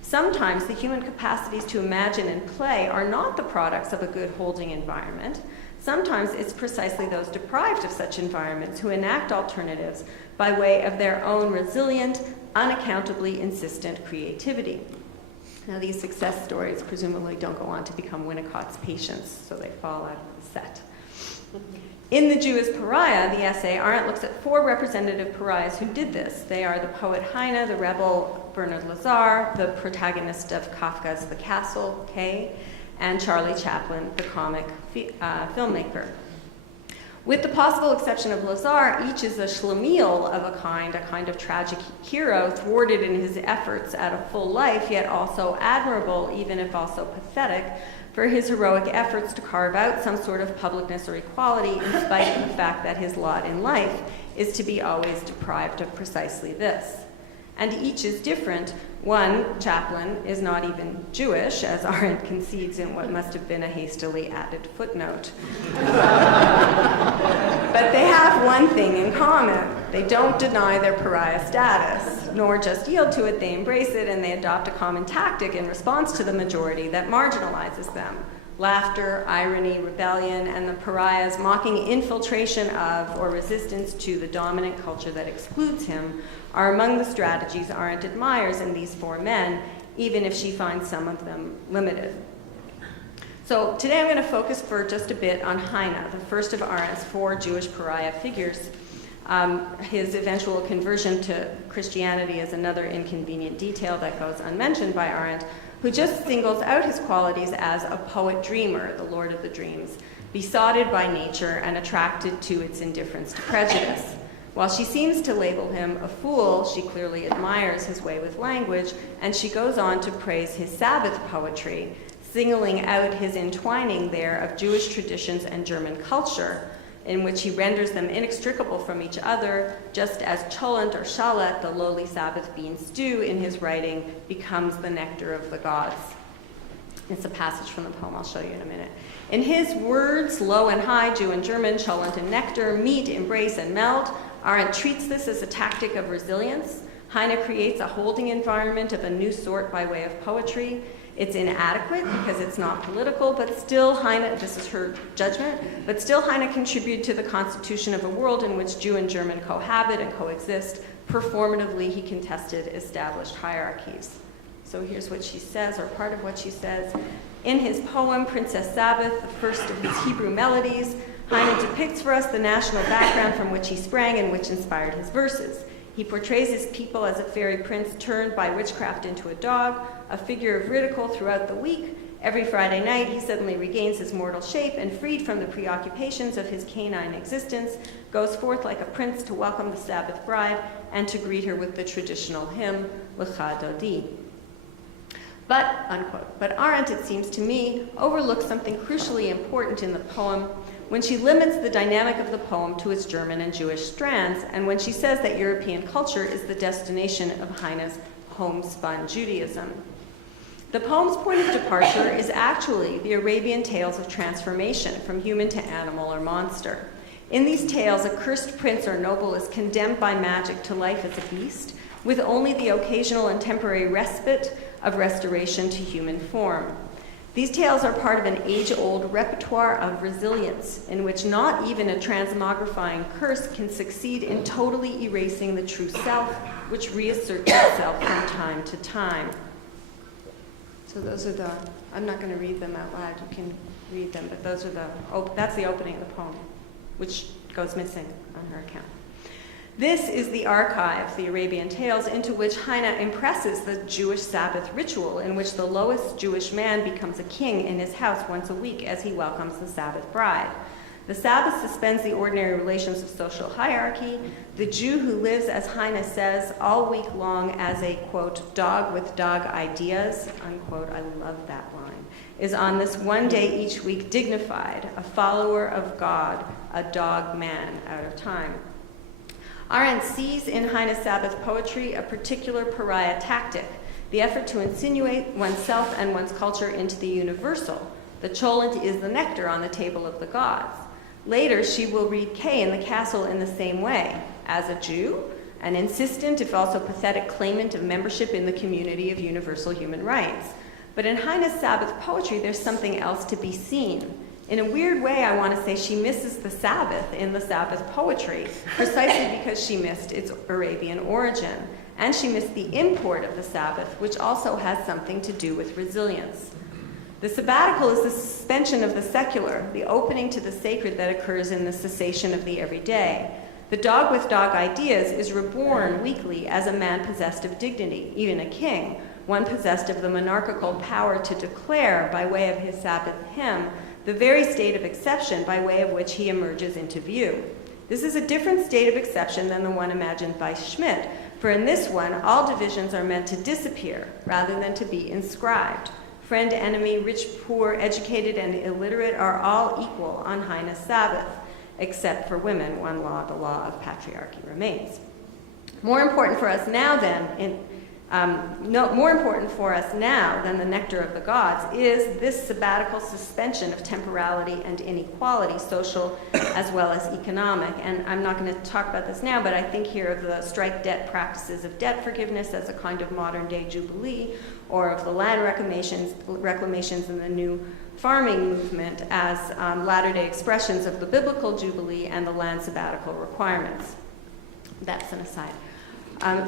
Sometimes the human capacities to imagine and play are not the products of a good holding environment. Sometimes it's precisely those deprived of such environments who enact alternatives by way of their own resilient, unaccountably insistent creativity. Now, these success stories presumably don't go on to become Winnicott's patients, so they fall out of the set. In The Jew as Pariah, the essay, Arendt looks at 4 representative pariahs who did this. They are the poet Heine, the rebel Bernard Lazar, the protagonist of Kafka's The Castle, Kay, and Charlie Chaplin, the comic filmmaker. With the possible exception of Lazar, each is a schlemiel of a kind of tragic hero, thwarted in his efforts at a full life, yet also admirable, even if also pathetic, for his heroic efforts to carve out some sort of publicness or equality, in spite of the fact that his lot in life is to be always deprived of precisely this. And each is different. One, Chaplin, is not even Jewish, as Arendt concedes in what must have been a hastily added footnote. But they have one thing in common. They don't deny their pariah status, nor just yield to it, they embrace it, and they adopt a common tactic in response to the majority that marginalizes them. Laughter, irony, rebellion, and the pariah's mocking infiltration of or resistance to the dominant culture that excludes him are among the strategies Arendt admires in these 4 men, even if she finds some of them limited. So today I'm going to focus for just a bit on Heine, the first of Arendt's 4 Jewish pariah figures. His eventual conversion to Christianity is another inconvenient detail that goes unmentioned by Arendt, who just singles out his qualities as a poet-dreamer, the Lord of the Dreams, besotted by nature and attracted to its indifference to prejudice. While she seems to label him a fool, she clearly admires his way with language, and she goes on to praise his Sabbath poetry, singling out his entwining there of Jewish traditions and German culture, in which he renders them inextricable from each other, just as cholent or shalet, the lowly Sabbath bean stew, in his writing becomes the nectar of the gods. It's a passage from the poem I'll show you in a minute. In his words, low and high, Jew and German, cholent and nectar, meet, embrace, and melt, Arendt treats this as a tactic of resilience. Heine creates a holding environment of a new sort by way of poetry. It's inadequate because it's not political, but still Heine, this is her judgment, but still Heine contributed to the constitution of a world in which Jew and German cohabit and coexist. Performatively, he contested established hierarchies. So here's what she says, or part of what she says. In his poem, Princess Sabbath, the first of his Hebrew melodies, Heine depicts for us the national background from which he sprang and which inspired his verses. He portrays his people as a fairy prince turned by witchcraft into a dog, a figure of ridicule throughout the week. Every Friday night, he suddenly regains his mortal shape and, freed from the preoccupations of his canine existence, goes forth like a prince to welcome the Sabbath bride and to greet her with the traditional hymn, L'cha Dodi. But, unquote, but Arendt, it seems to me, overlooks something crucially important in the poem when she limits the dynamic of the poem to its German and Jewish strands, and when she says that European culture is the destination of Heine's homespun Judaism. The poem's point of departure is actually the Arabian tales of transformation from human to animal or monster. In these tales, a cursed prince or noble is condemned by magic to life as a beast, with only the occasional and temporary respite of restoration to human form. These tales are part of an age-old repertoire of resilience, in which not even a transmogrifying curse can succeed in totally erasing the true self, which reasserts itself from time to time. So those are the, I'm not going to read them out loud, you can read them, but those are that's the opening of the poem, which goes missing on her account. This is the archive, the Arabian Tales, into which Heine impresses the Jewish Sabbath ritual, in which the lowest Jewish man becomes a king in his house once a week as he welcomes the Sabbath bride. The Sabbath suspends the ordinary relations of social hierarchy. The Jew who lives, as Heine says, all week long as a, quote, dog with dog ideas, unquote, I love that line, is on this one day each week dignified, a follower of God, a dog man out of time. Arendt sees in Heine's Sabbath poetry a particular pariah tactic, the effort to insinuate oneself and one's culture into the universal. The cholent is the nectar on the table of the gods. Later, she will read Kay in the Castle in the same way, as a Jew, an insistent, if also pathetic, claimant of membership in the community of universal human rights. But in Heine's Sabbath poetry, there's something else to be seen. In a weird way, I want to say she misses the Sabbath in the Sabbath poetry, precisely because she missed its Arabian origin. And she missed the import of the Sabbath, which also has something to do with resilience. The sabbatical is the suspension of the secular, the opening to the sacred that occurs in the cessation of the everyday. The dog with dog ideas is reborn weekly as a man possessed of dignity, even a king, one possessed of the monarchical power to declare, by way of his Sabbath hymn, the very state of exception by way of which he emerges into view. This is a different state of exception than the one imagined by Schmidt, for in this one, all divisions are meant to disappear rather than to be inscribed. Friend, enemy, rich, poor, educated, and illiterate are all equal on Heine's Sabbath, except for women, one law, the law of patriarchy, remains. More important for us now than more important for us now than the nectar of the gods is this sabbatical suspension of temporality and inequality, social as well as economic. And I'm not going to talk about this now, but I think here of the strike debt practices of debt forgiveness as a kind of modern-day jubilee, or of the land reclamations in the new farming movement as latter-day expressions of the biblical jubilee and the land sabbatical requirements. That's an aside.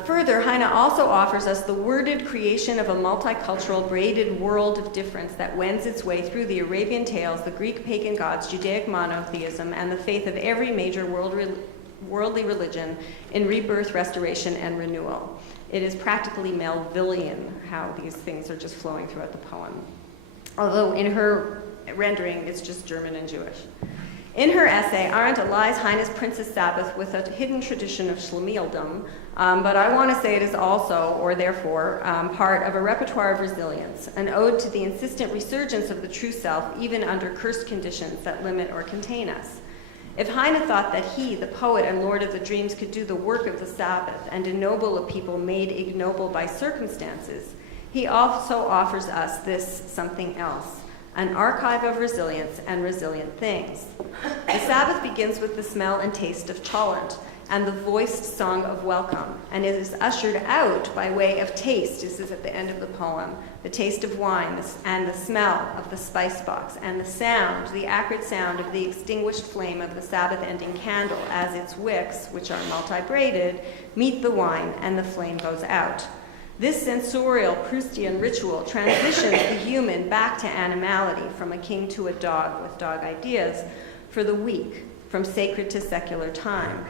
Further, Heine also offers us the worded creation of a multicultural, braided world of difference that wends its way through the Arabian tales, the Greek pagan gods, Judaic monotheism, and the faith of every major worldly religion in rebirth, restoration, and renewal. It is practically Melvillian how these things are just flowing throughout the poem. Although in her rendering, it's just German and Jewish. In her essay, Arendt allies Heine's Princess Sabbath with a hidden tradition of Schlemieldom, but I want to say it is also, or therefore, part of a repertoire of resilience, an ode to the insistent resurgence of the true self, even under cursed conditions that limit or contain us. If Heine thought that he, the poet and lord of the dreams, could do the work of the Sabbath and ennoble a people made ignoble by circumstances, he also offers us this something else, an archive of resilience and resilient things. The Sabbath begins with the smell and taste of cholent and the voiced song of welcome, and it is ushered out by way of taste. This is at the end of the poem, the taste of wine and the smell of the spice box and the sound, the acrid sound of the extinguished flame of the Sabbath-ending candle as its wicks, which are multi-braided, meet the wine and the flame goes out. This sensorial Proustian ritual transitions the human back to animality, from a king to a dog with dog ideas, for the week, from sacred to secular time.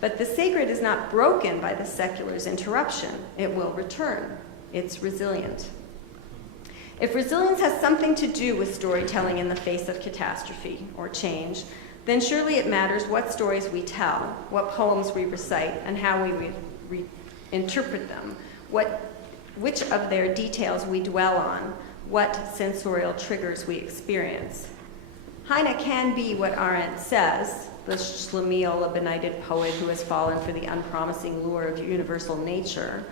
But the sacred is not broken by the secular's interruption. It will return. It's resilient. If resilience has something to do with storytelling in the face of catastrophe or change, then surely it matters what stories we tell, what poems we recite, and how we interpret them, what which of their details we dwell on, what sensorial triggers we experience. Heine can be what Arendt says, the schlemiel, a benighted poet who has fallen for the unpromising lure of universal nature,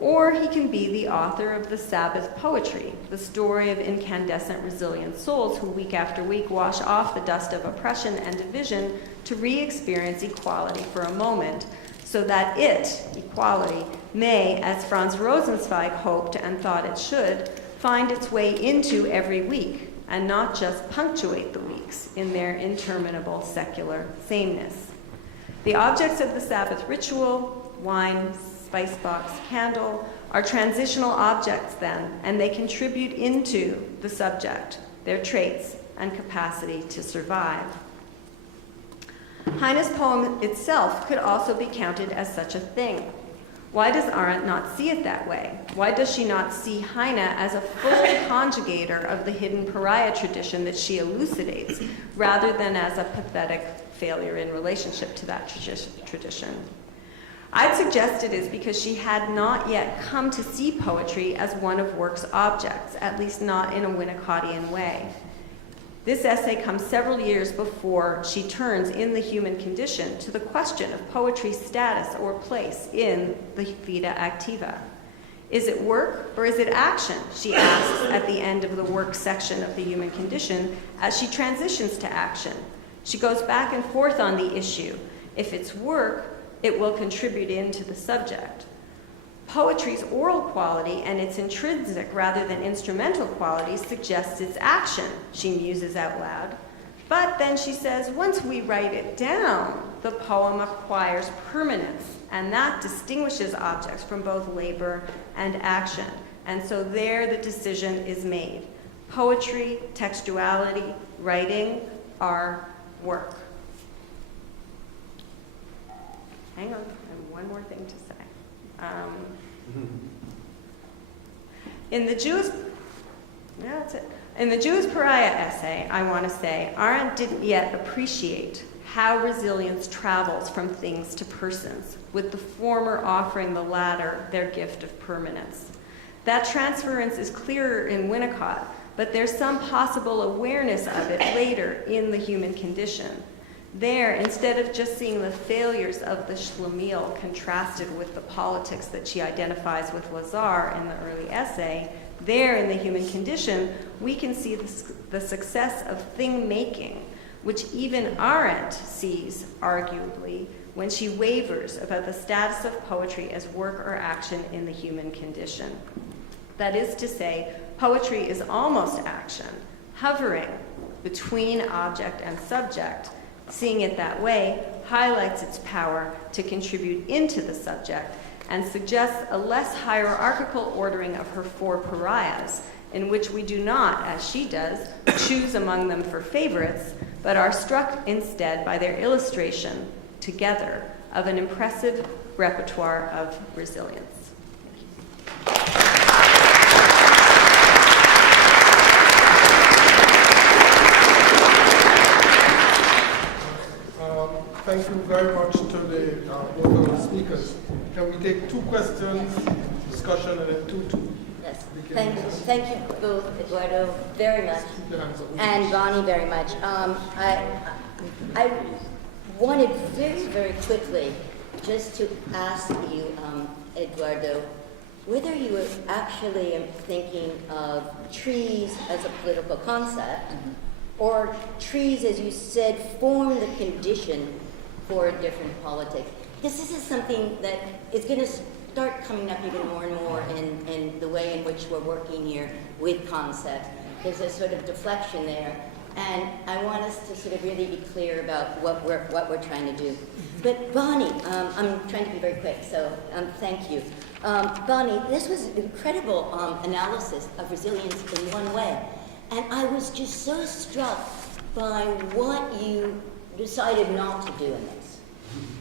or he can be the author of the Sabbath poetry, the story of incandescent, resilient souls who week after week wash off the dust of oppression and division to re-experience equality for a moment, so that it, equality, may, as Franz Rosenzweig hoped and thought it should, find its way into every week, and not just punctuate the weeks in their interminable secular sameness. The objects of the Sabbath ritual, wine, spice box, candle, are transitional objects then, and they contribute into the subject, their traits and capacity to survive. Heine's poem itself could also be counted as such a thing. Why does Arendt not see it that way? Why does she not see Heine as a full conjugator of the hidden pariah tradition that she elucidates, rather than as a pathetic failure in relationship to that tradition? I'd suggest it is because she had not yet come to see poetry as one of work's objects, at least not in a Winnicottian way. This essay comes several years before she turns in The Human Condition to the question of poetry's status or place in the vita activa. Is it work or is it action, she asks at the end of the work section of The Human Condition as she transitions to action. She goes back and forth on the issue. If it's work, it will contribute into the subject. Poetry's oral quality and its intrinsic rather than instrumental quality suggests its action, she muses out loud. But then she says, once we write it down, the poem acquires permanence, and that distinguishes objects from both labor and action. And so there the decision is made. Poetry, textuality, writing are work. Hang on, I have one more thing to say. In the Jewish Pariah essay, I want to say, Arendt didn't yet appreciate how resilience travels from things to persons, with the former offering the latter their gift of permanence. That transference is clearer in Winnicott, but there's some possible awareness of it later in The Human Condition. There, instead of just seeing the failures of the schlemiel contrasted with the politics that she identifies with Lazar in the early essay, there in The Human Condition, we can see the success of thing-making, which even Arendt sees, arguably, when she wavers about the status of poetry as work or action in The Human Condition. That is to say, poetry is almost action, hovering between object and subject. Seeing it that way highlights its power to contribute into the subject and suggests a less hierarchical ordering of her four pariahs, in which we do not, as she does, choose among them for favorites, but are struck instead by their illustration together of an impressive repertoire of resilience. Thank you very much to the both of the speakers. Can we take two questions, discussion, and then two? Yes. Thank you both, Eduardo, very much, and Bonnie very much. I wanted very quickly just to ask you, Eduardo, whether you were actually thinking of trees as a political concept, or trees, as you said, form the condition for different politics. Because this is something that is going to start coming up even more and more in the way in which we're working here with concepts. There's a sort of deflection there. And I want us to sort of really be clear about what we're trying to do. But Bonnie, I'm trying to be very quick, so thank you. Bonnie, this was an incredible analysis of resilience in one way. And I was just so struck by what you decided not to do in this.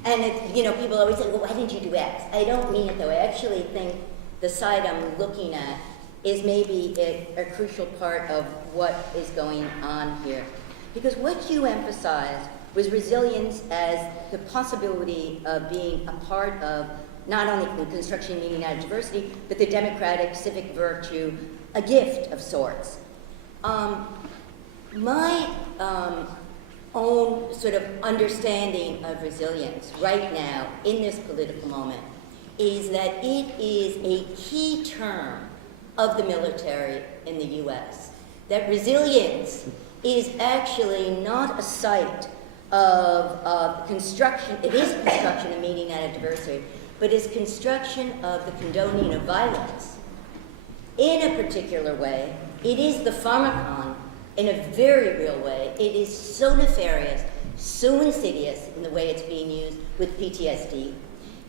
And people always say, well, why didn't you do X? I don't mean it though. I actually think the side I'm looking at is maybe a crucial part of what is going on here. Because what you emphasized was resilience as the possibility of being a part of not only can construction meaning out of diversity, but the democratic civic virtue, a gift of sorts. My own sort of understanding of resilience right now in this political moment is that it is a key term of the military in the US. That resilience is actually not a site of construction, it is construction of meaning out of diversity, but is construction of the condoning of violence. In a particular way, it is the pharmacon in a very real way. It is so nefarious, so insidious in the way it's being used with PTSD.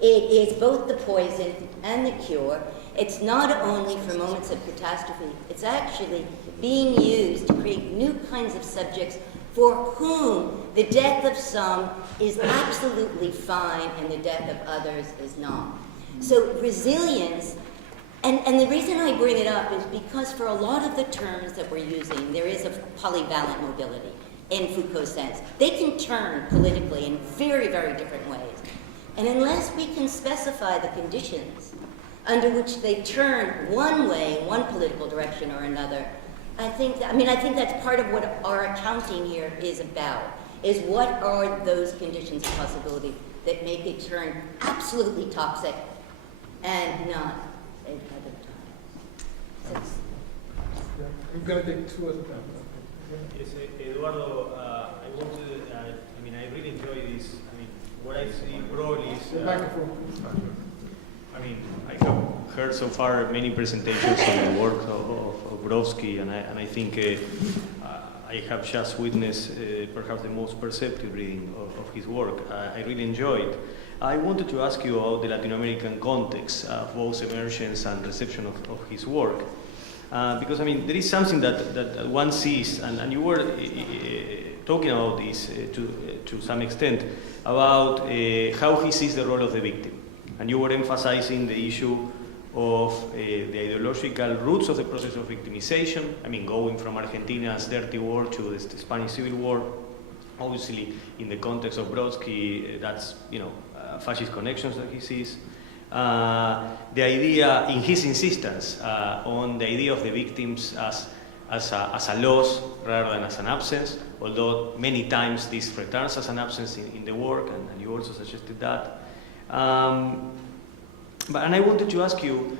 It is both the poison and the cure. It's not only for moments of catastrophe, it's actually being used to create new kinds of subjects for whom the death of some is absolutely fine and the death of others is not. So resilience, and the reason I bring it up is because for a lot of the terms that we're using, there is a polyvalent mobility in Foucault's sense. They can turn politically in very, very different ways. And unless we can specify the conditions under which they turn one way, one political direction or another, I think that's part of what our accounting here is about, is what are those conditions of possibility that make it turn absolutely toxic and not a other time. We're going to take two at a time. Yes, Eduardo, I really enjoy this. What I see broadly is, I have heard so far many presentations on the work of Brodsky, and I think I have just witnessed perhaps the most perceptive reading of his work. I really enjoy it. I wanted to ask you about the Latin American context of both emergence and reception of his work. Because there is something that one sees, and you were talking about this to some extent, about how he sees the role of the victim. And you were emphasizing the issue of the ideological roots of the process of victimization. Going from Argentina's dirty war to the Spanish Civil War. Obviously, in the context of Brodsky, that's fascist connections that he sees. The idea, in his insistence on the idea of the victims as a loss rather than as an absence, although many times this returns as an absence in the work, and you also suggested that. And I wanted to ask you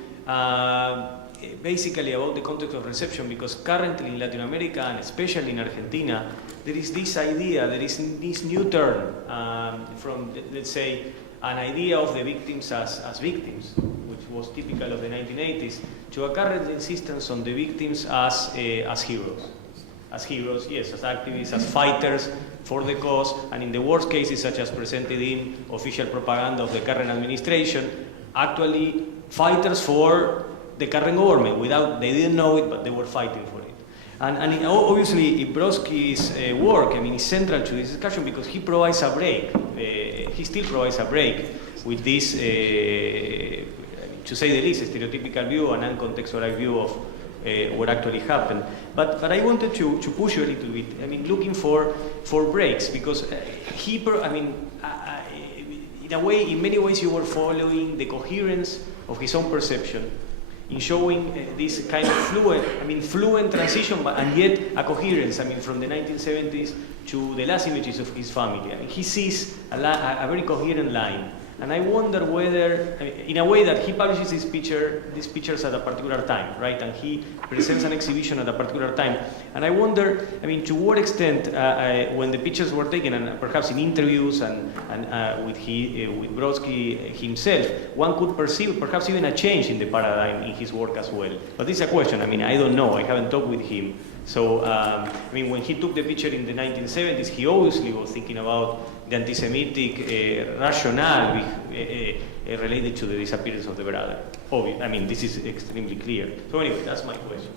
basically about the context of reception, because currently in Latin America, and especially in Argentina, there is this idea, there is this new turn from, let's say, an idea of the victims as victims, which was typical of the 1980s, to a current insistence on the victims as heroes. As heroes, yes, as activists, as fighters for the cause, and in the worst cases, such as presented in official propaganda of the current administration, actually fighters for the current government. They didn't know it, but they were fighting for it. And obviously, Brodsky's work, is central to this discussion because he provides a break. He still provides a break with this, to say the least, stereotypical view and uncontextualized view of what actually happened. But I wanted to push you a little bit. Looking for breaks, because in many ways, you were following the coherence of his own perception in showing this kind of fluent transition, and yet a coherence, from the 1970s to the last images of his family. He sees a very coherent line. And I wonder whether, in a way that he publishes these pictures at a particular time, right? And he presents an exhibition at a particular time. And I wonder, to what extent, when the pictures were taken, and perhaps in interviews and with Brodsky himself, one could perceive perhaps even a change in the paradigm in his work as well. But this is a question. I don't know. I haven't talked with him. So, when he took the picture in the 1970s, he obviously was thinking about the anti-Semitic rationale related to the disappearance of the brother. This is extremely clear. So anyway, that's my question.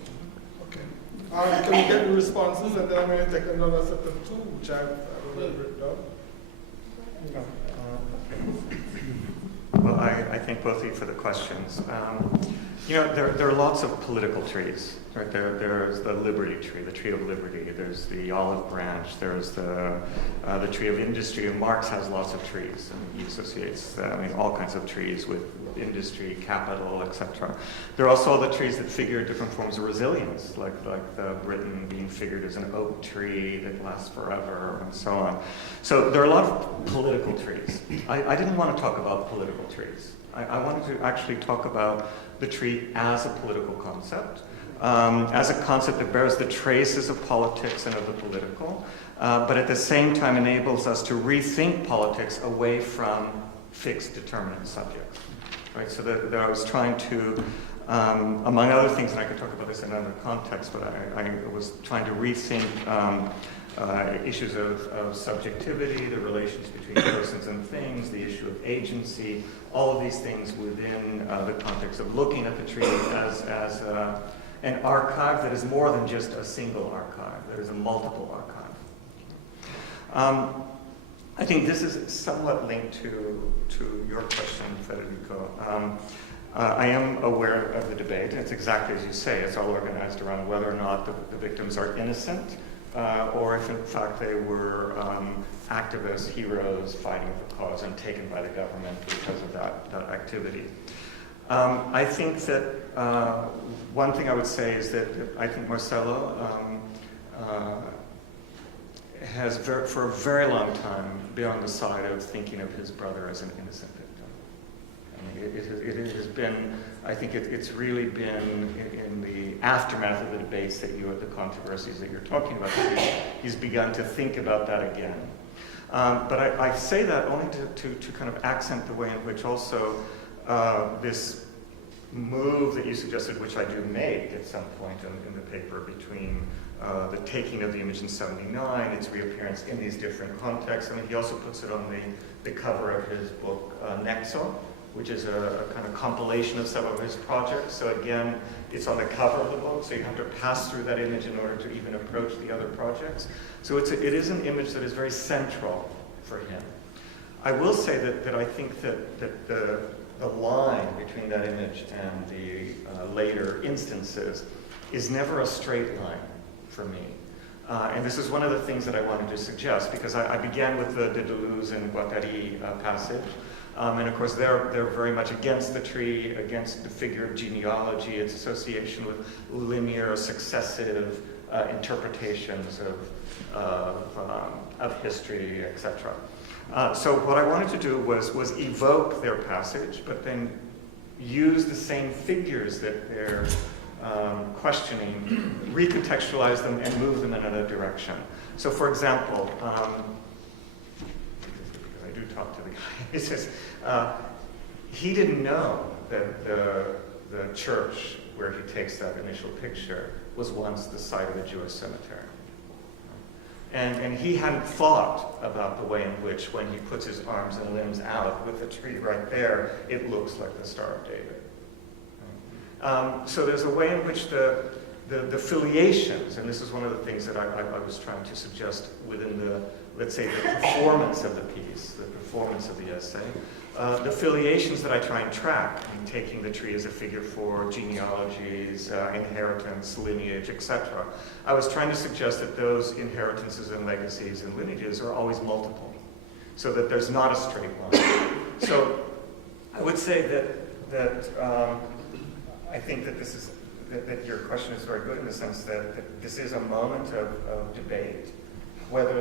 Okay. Can we get the responses, and then I'm going to take another set of two, which I've already written down. Well, I thank both of you for the questions. You know, there are lots of political trees, right? There's the liberty tree, the tree of liberty. There's the olive branch. There's the tree of industry. And Marx has lots of trees, and he associates all kinds of trees with industry, capital, etc. There are also other trees that figure different forms of resilience, like the Britain being figured as an oak tree that lasts forever, and so on. So there are a lot of political trees. I didn't want to talk about political trees. I wanted to actually talk about the tree as a political concept, as a concept that bears the traces of politics and of the political, but at the same time enables us to rethink politics away from fixed determinate subjects. Right? So that I was trying to, among other things, and I could talk about this in another context, but I was trying to rethink issues of subjectivity, the relations between persons and things, the issue of agency, all of these things within the context of looking at the tree as an archive that is more than just a single archive, that is a multiple archive. I think this is somewhat linked to your question, Federico. I am aware of the debate. It's exactly as you say. It's all organized around whether or not the victims are innocent, or if in fact they were activists, heroes, fighting for cause and taken by the government because of that activity. I think that one thing I would say is that I think Marcelo has for a very long time been on the side of thinking of his brother as an innocent victim. I mean, it has been, I think it's really been in the aftermath of the debates that the controversies that you're talking about, he's begun to think about that again. But I say that only to kind of accent the way in which also this move that you suggested, which I do make at some point in the paper, between the taking of the image in '79, its reappearance in these different contexts. I mean, he also puts it on the cover of his book, Nexo, which is a kind of compilation of some of his projects. So again, it's on the cover of the book, so you have to pass through that image in order to even approach the other projects. So it is an image that is very central for him. I will say that I think that the line between that image and the later instances is never a straight line for me. And this is one of the things that I wanted to suggest, because I began with the Deleuze and Guattari passage. And of course, they're very much against the tree, against the figure of genealogy, its association with linear, successive interpretations of history, etc. So what I wanted to do was evoke their passage, but then use the same figures that they're questioning, recontextualize them, and move them in another direction. So, for example, I do talk to the guy. It says he didn't know that the church where he takes that initial picture was once the site of a Jewish cemetery. And he hadn't thought about the way in which, when he puts his arms and limbs out with the tree right there, it looks like the Star of David. So there's a way in which the filiations, and this is one of the things that I was trying to suggest within the, let's say, the performance of the piece, the performance of the essay, the filiations that I try and track, I mean, taking the tree as a figure for genealogies, inheritance, lineage, etc. I was trying to suggest that those inheritances and legacies and lineages are always multiple, so that there's not a straight line. So I would say that I think that that your question is very good in the sense that this is a moment of debate, whether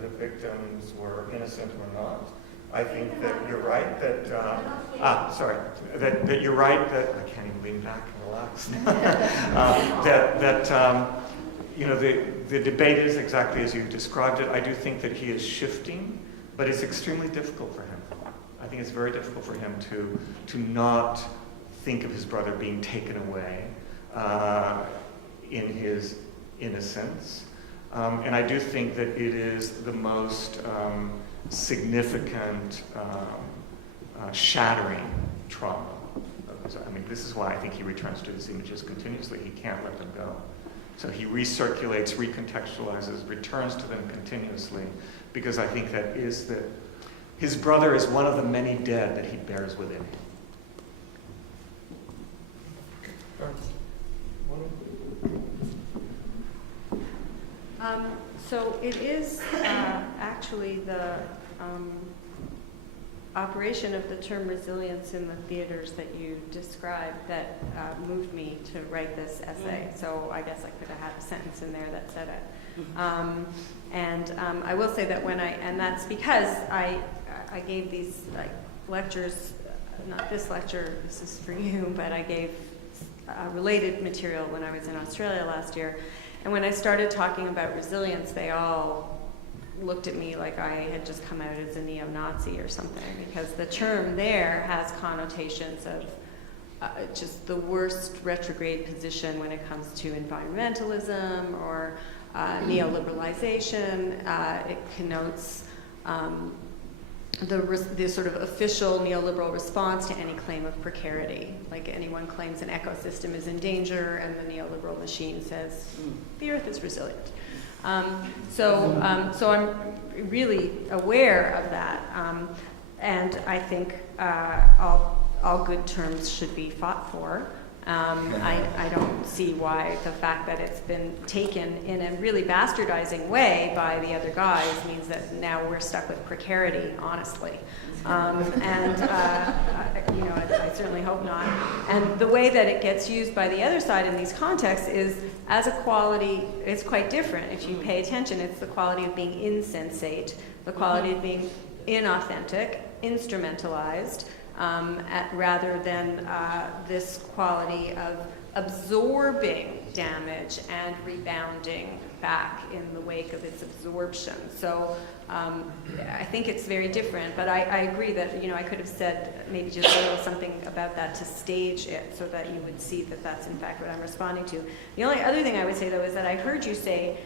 the victims were innocent or not. I think that you're right that, that you're right that, I can't even lean back and relax, the debate is exactly as you described it. I do think that he is shifting, but it's extremely difficult for him. I think it's very difficult for him to not think of his brother being taken away in his innocence. And I do think that it is the most significant shattering trauma. I mean, this is why I think he returns to these images continuously. He can't let them go. So he recirculates, recontextualizes, returns to them continuously, because I think that his brother is one of the many dead that he bears within him. So it is actually the operation of the term resilience in the theaters that you described that moved me to write this essay. So I guess I could have had a sentence in there that said it. And I will say that and that's because I gave these lectures, not this lecture, this is for you, but I gave related material when I was in Australia last year. And when I started talking about resilience, they all looked at me like I had just come out as a neo-Nazi or something, because the term there has connotations of just the worst retrograde position when it comes to environmentalism or neoliberalization. It connotes the sort of official neoliberal response to any claim of precarity. Like anyone claims an ecosystem is in danger, and the neoliberal machine says the earth is resilient. So I'm really aware of that, and I think all good terms should be fought for. I don't see why the fact that it's been taken in a really bastardizing way by the other guys means that now we're stuck with precarity, honestly. I certainly hope not. And the way that it gets used by the other side in these contexts is as a quality. It's quite different. If you pay attention, it's the quality of being insensate, the quality of being inauthentic, instrumentalized, rather than this quality of absorbing damage and rebounding back in the wake of its absorption. So I think it's very different, but I agree that I could have said maybe just a little something about that to stage it so that you would see that that's in fact what I'm responding to. The only other thing I would say though is that I heard you say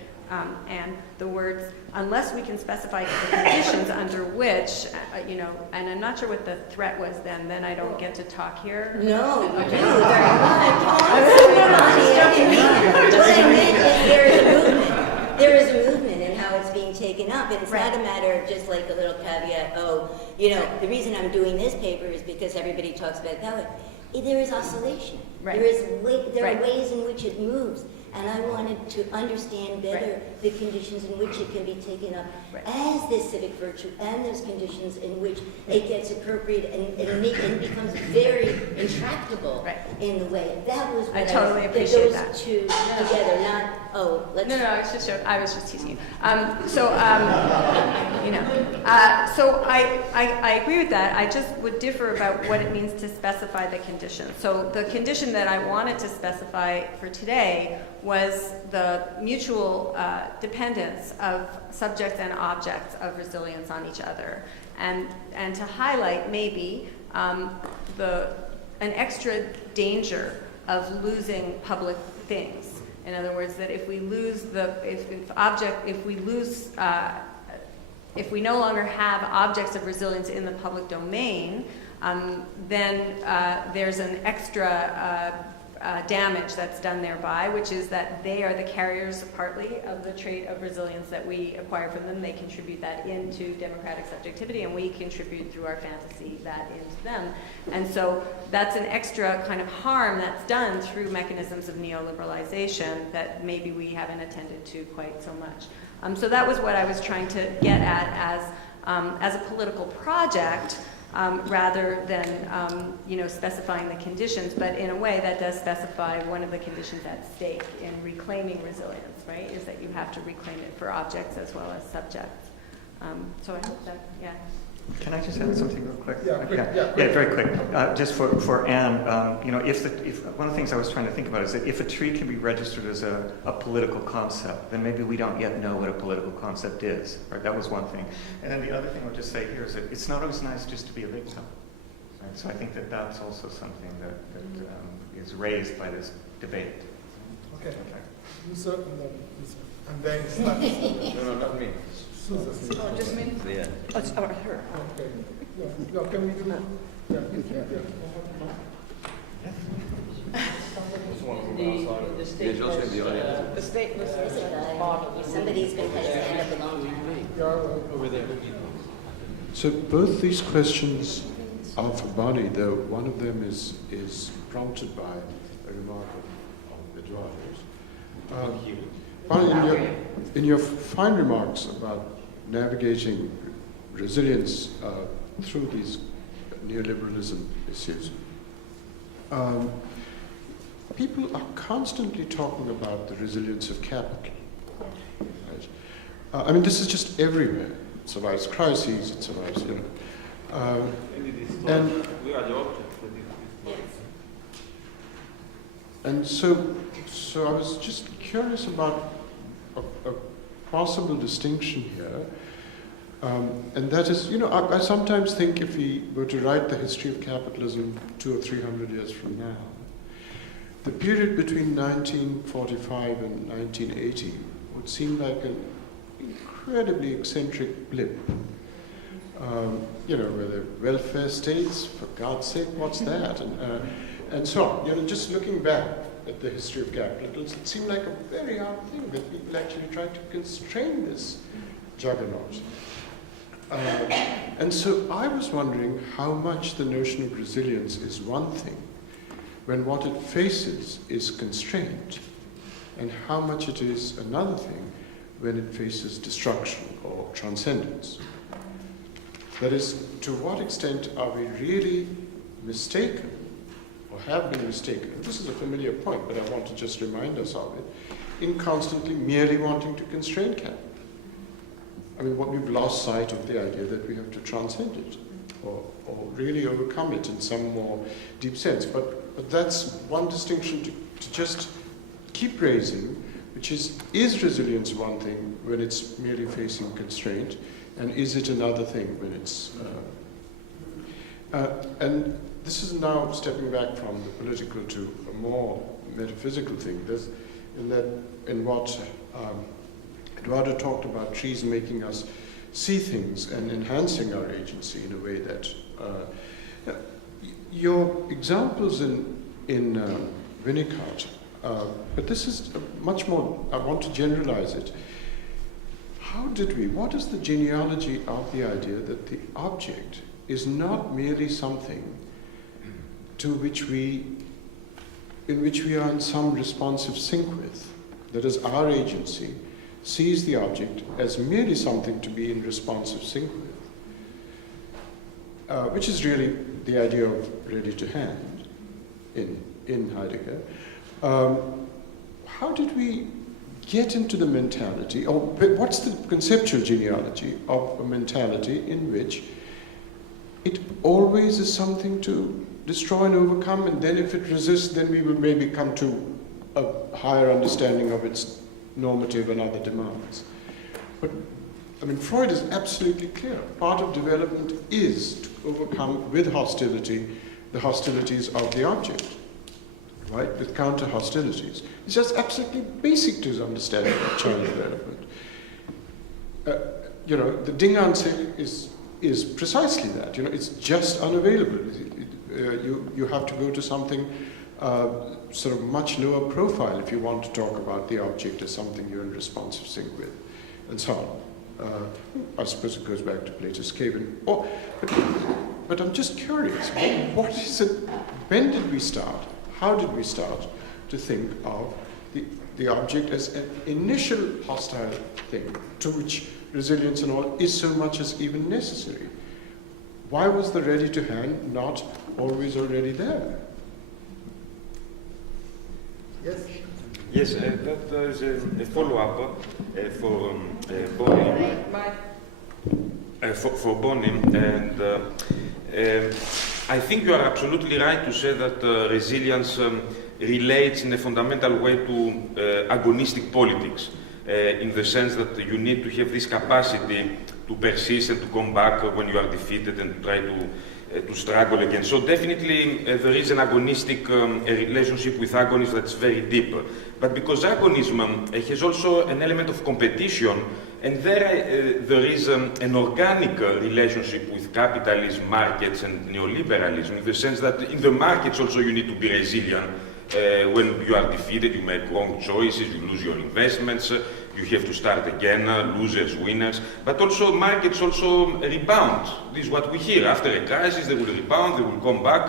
and the words, unless we can specify the conditions under which, and I'm not sure what the threat was then I don't get to talk here. No, you do very much. What I meant is there is a movement. There is a movement in how it's being taken up, and it's not a matter of just like a little caveat, the reason I'm doing this paper is because everybody talks about it that way. There is oscillation. There are ways in which it moves. And I wanted to understand better the conditions in which it can be taken up as this civic virtue, and those conditions in which it gets appropriate and becomes very intractable in the way. That was what I totally appreciate that. Those two together, not let's. No, I was just teasing you. So I agree with that. I just would differ about what it means to specify the condition. So the condition that I wanted to specify for today was the mutual dependence of subjects and objects of resilience on each other, and to highlight maybe an extra danger of losing public things. In other words, that if we lose if we no longer have objects of resilience in the public domain, then there's an extra damage that's done thereby, which is that they are the carriers partly of the trait of resilience that we acquire from them. They contribute that into democratic subjectivity, and we contribute through our fantasy that into them. And so that's an extra kind of harm that's done through mechanisms of neoliberalization that maybe we haven't attended to quite so much. So that was what I was trying to get at as a political project, rather than specifying the conditions, but in a way that does specify one of the conditions at stake in reclaiming resilience, right? Is that you have to reclaim it for objects as well as subjects. So I hope that, Can I just add something real quick? Yeah, Very quick. Just for Anne, if one of the things I was trying to think about is that if a tree can be registered as a political concept, then maybe we don't yet know what a political concept is. Right? That was one thing. And then the other thing I'll just say here is that it's not always nice just to be a victim. Right? So I think that that's also something that is raised by this debate. Okay. So, and then it's not. No, not me. Oh, just me? Yeah. Oh, it's her. Okay. No, can we do? The There's a guy. Somebody's been had his hand up a long time. over there. So both these questions are for Bonnie, though one of them is prompted by remark of Eduardo's. Bonnie, in your fine remarks about navigating resilience through these neoliberalism issues, people are constantly talking about the resilience of capital. Right? I mean, this is just everywhere. It survives crises, it survives, you know. And we are the object. And so I was just curious about a possible distinction here, and that is, you know, I sometimes think if we were to write the history of capitalism 200 or 300 years from now, the period between 1945 and 1980 would seem like an incredibly eccentric blip. You know, where the welfare states, for God's sake, what's that? And so on. You know, just looking back at the history of capital, it seemed like a very odd thing that people actually tried to constrain this juggernaut. And so I was wondering how much the notion of resilience is one thing when what it faces is constraint, and how much it is another thing when it faces destruction or transcendence. That is, to what extent are we really mistaken, or have been mistaken, this is a familiar point, but I want to just remind us of it, in constantly merely wanting to constrain capital. I mean, what we've lost sight of the idea that we have to transcend it, or really overcome it in some more deep sense. But that's one distinction to just keep raising, which is resilience one thing when it's merely facing constraint, and is it another thing when it's... and this is now stepping back from the political to a more metaphysical thing. There's in what Eduardo talked about, trees making us see things and enhancing our agency in a way that your examples in Winnicott, but this is much more, I want to generalize it. What is the genealogy of the idea that the object is not merely something in which we are in some responsive sync with, that is, our agency sees the object as merely something to be in responsive sync with, which is really the idea of ready to hand in Heidegger. How did we get into the mentality, or what's the conceptual genealogy of a mentality in which it always is something to destroy and overcome, and then if it resists, then we will maybe come to a higher understanding of its normative and other demands. But, I mean, Freud is absolutely clear. Part of development is to overcome with hostility the hostilities of the object, right, with counter hostilities. It's just absolutely basic to his understanding of child development. You know, the Ding answer is precisely that. You know, it's just unavailable. You have to go to something sort of much lower profile if you want to talk about the object as something you're in responsive sync with, and so on. I suppose it goes back to Plato's cave. But I'm just curious, what is it? When did we start? How did we start to think of the object as an initial hostile thing to which resilience and all is so much as even necessary? Why was the ready to hand not always already there? Yes. Yes, that is a follow-up for Bonnie. For Bonnie, and I think you are absolutely right to say that resilience relates in a fundamental way to agonistic politics, in the sense that you need to have this capacity to persist and to come back when you are defeated and to try to struggle again. So definitely there is an agonistic relationship with agonism that's very deep. But because agonism has also an element of competition, and there is an organic relationship with capitalism, markets, and neoliberalism, in the sense that in the markets also you need to be resilient. When you are defeated, you make wrong choices, you lose your investments, you have to start again, losers, winners. But also markets also rebound. This is what we hear. After a crisis, they will rebound, they will come back.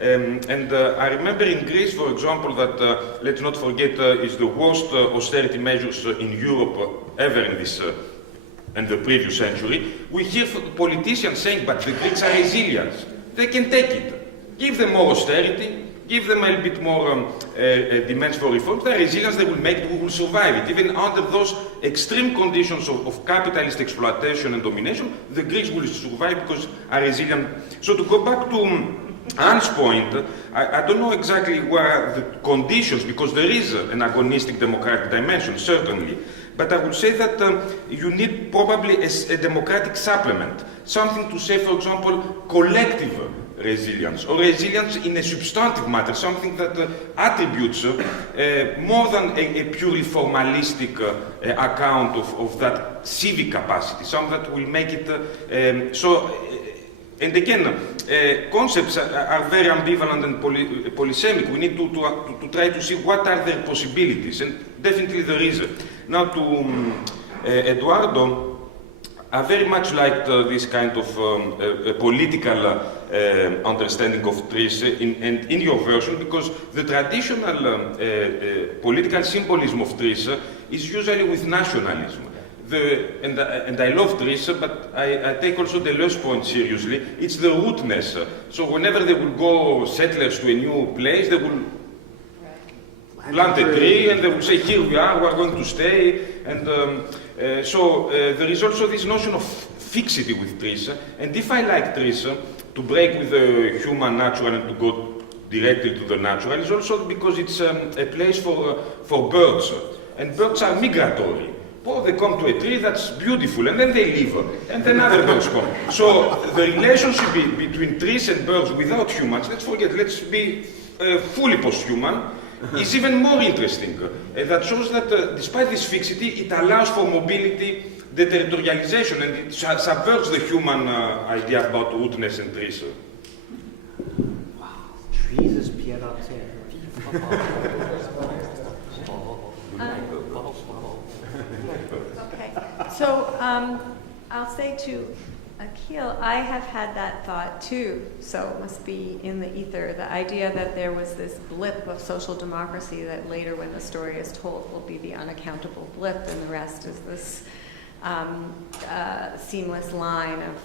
I remember in Greece, for example, that let's not forget is the worst austerity measures in Europe ever in this and the previous century. We hear politicians saying, but the Greeks are resilient. They can take it. Give them more austerity, give them a bit more demands for reforms. They're resilient, they will make it, we will survive it. Even under those extreme conditions of capitalist exploitation and domination, the Greeks will survive because are resilient. So to go back to Anne's point, I don't know exactly where are the conditions, because there is an agonistic democratic dimension, certainly. But I would say that you need probably a democratic supplement, something to say, for example, collective resilience, or resilience in a substantive matter, something that attributes more than a purely formalistic account of that civic capacity, something that will make it and again, concepts are very ambivalent and polysemic. We need to try to see what are their possibilities, and definitely there is. Now to Eduardo, I very much liked this kind of political understanding of trees in your version, because the traditional political symbolism of trees is usually with nationalism. And I love trees, but I take also the last point seriously. It's the rootness. So whenever they will go settlers to a new place, they will plant a tree and they will say, here we are going to stay. And so there is also this notion of fixity with trees. And if I like trees, to break with the human natural and to go directly to the natural, is also because it's a place for birds. And birds are migratory. Oh, they come to a tree that's beautiful, and then they leave, and then other birds come. So the relationship between trees and birds without humans, let's forget, let's be fully post-human, is even more interesting. That shows that despite this fixity, it allows for mobility, deterritorialization, and it subverts the human idea about rootness and trees. Wow, trees is Pierre Okay, so I'll say to Akhil, I have had that thought too, so it must be in the ether, the idea that there was this blip of social democracy that later, when the story is told, will be the unaccountable blip, and the rest is this seamless line of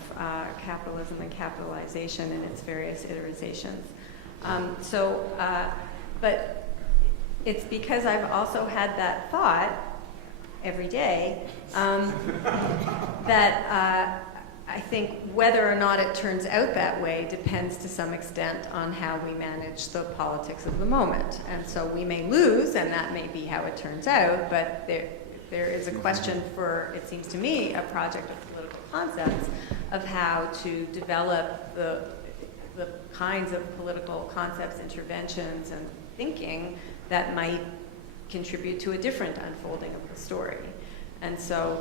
capitalism and capitalization in its various iterations. But it's because I've also had that thought every day that I think whether or not it turns out that way depends to some extent on how we manage the politics of the moment. And so we may lose, and that may be how it turns out, but there is a question for, it seems to me, a project of political concepts of how to develop the kinds of political concepts, interventions, and thinking that might contribute to a different unfolding of the story. And so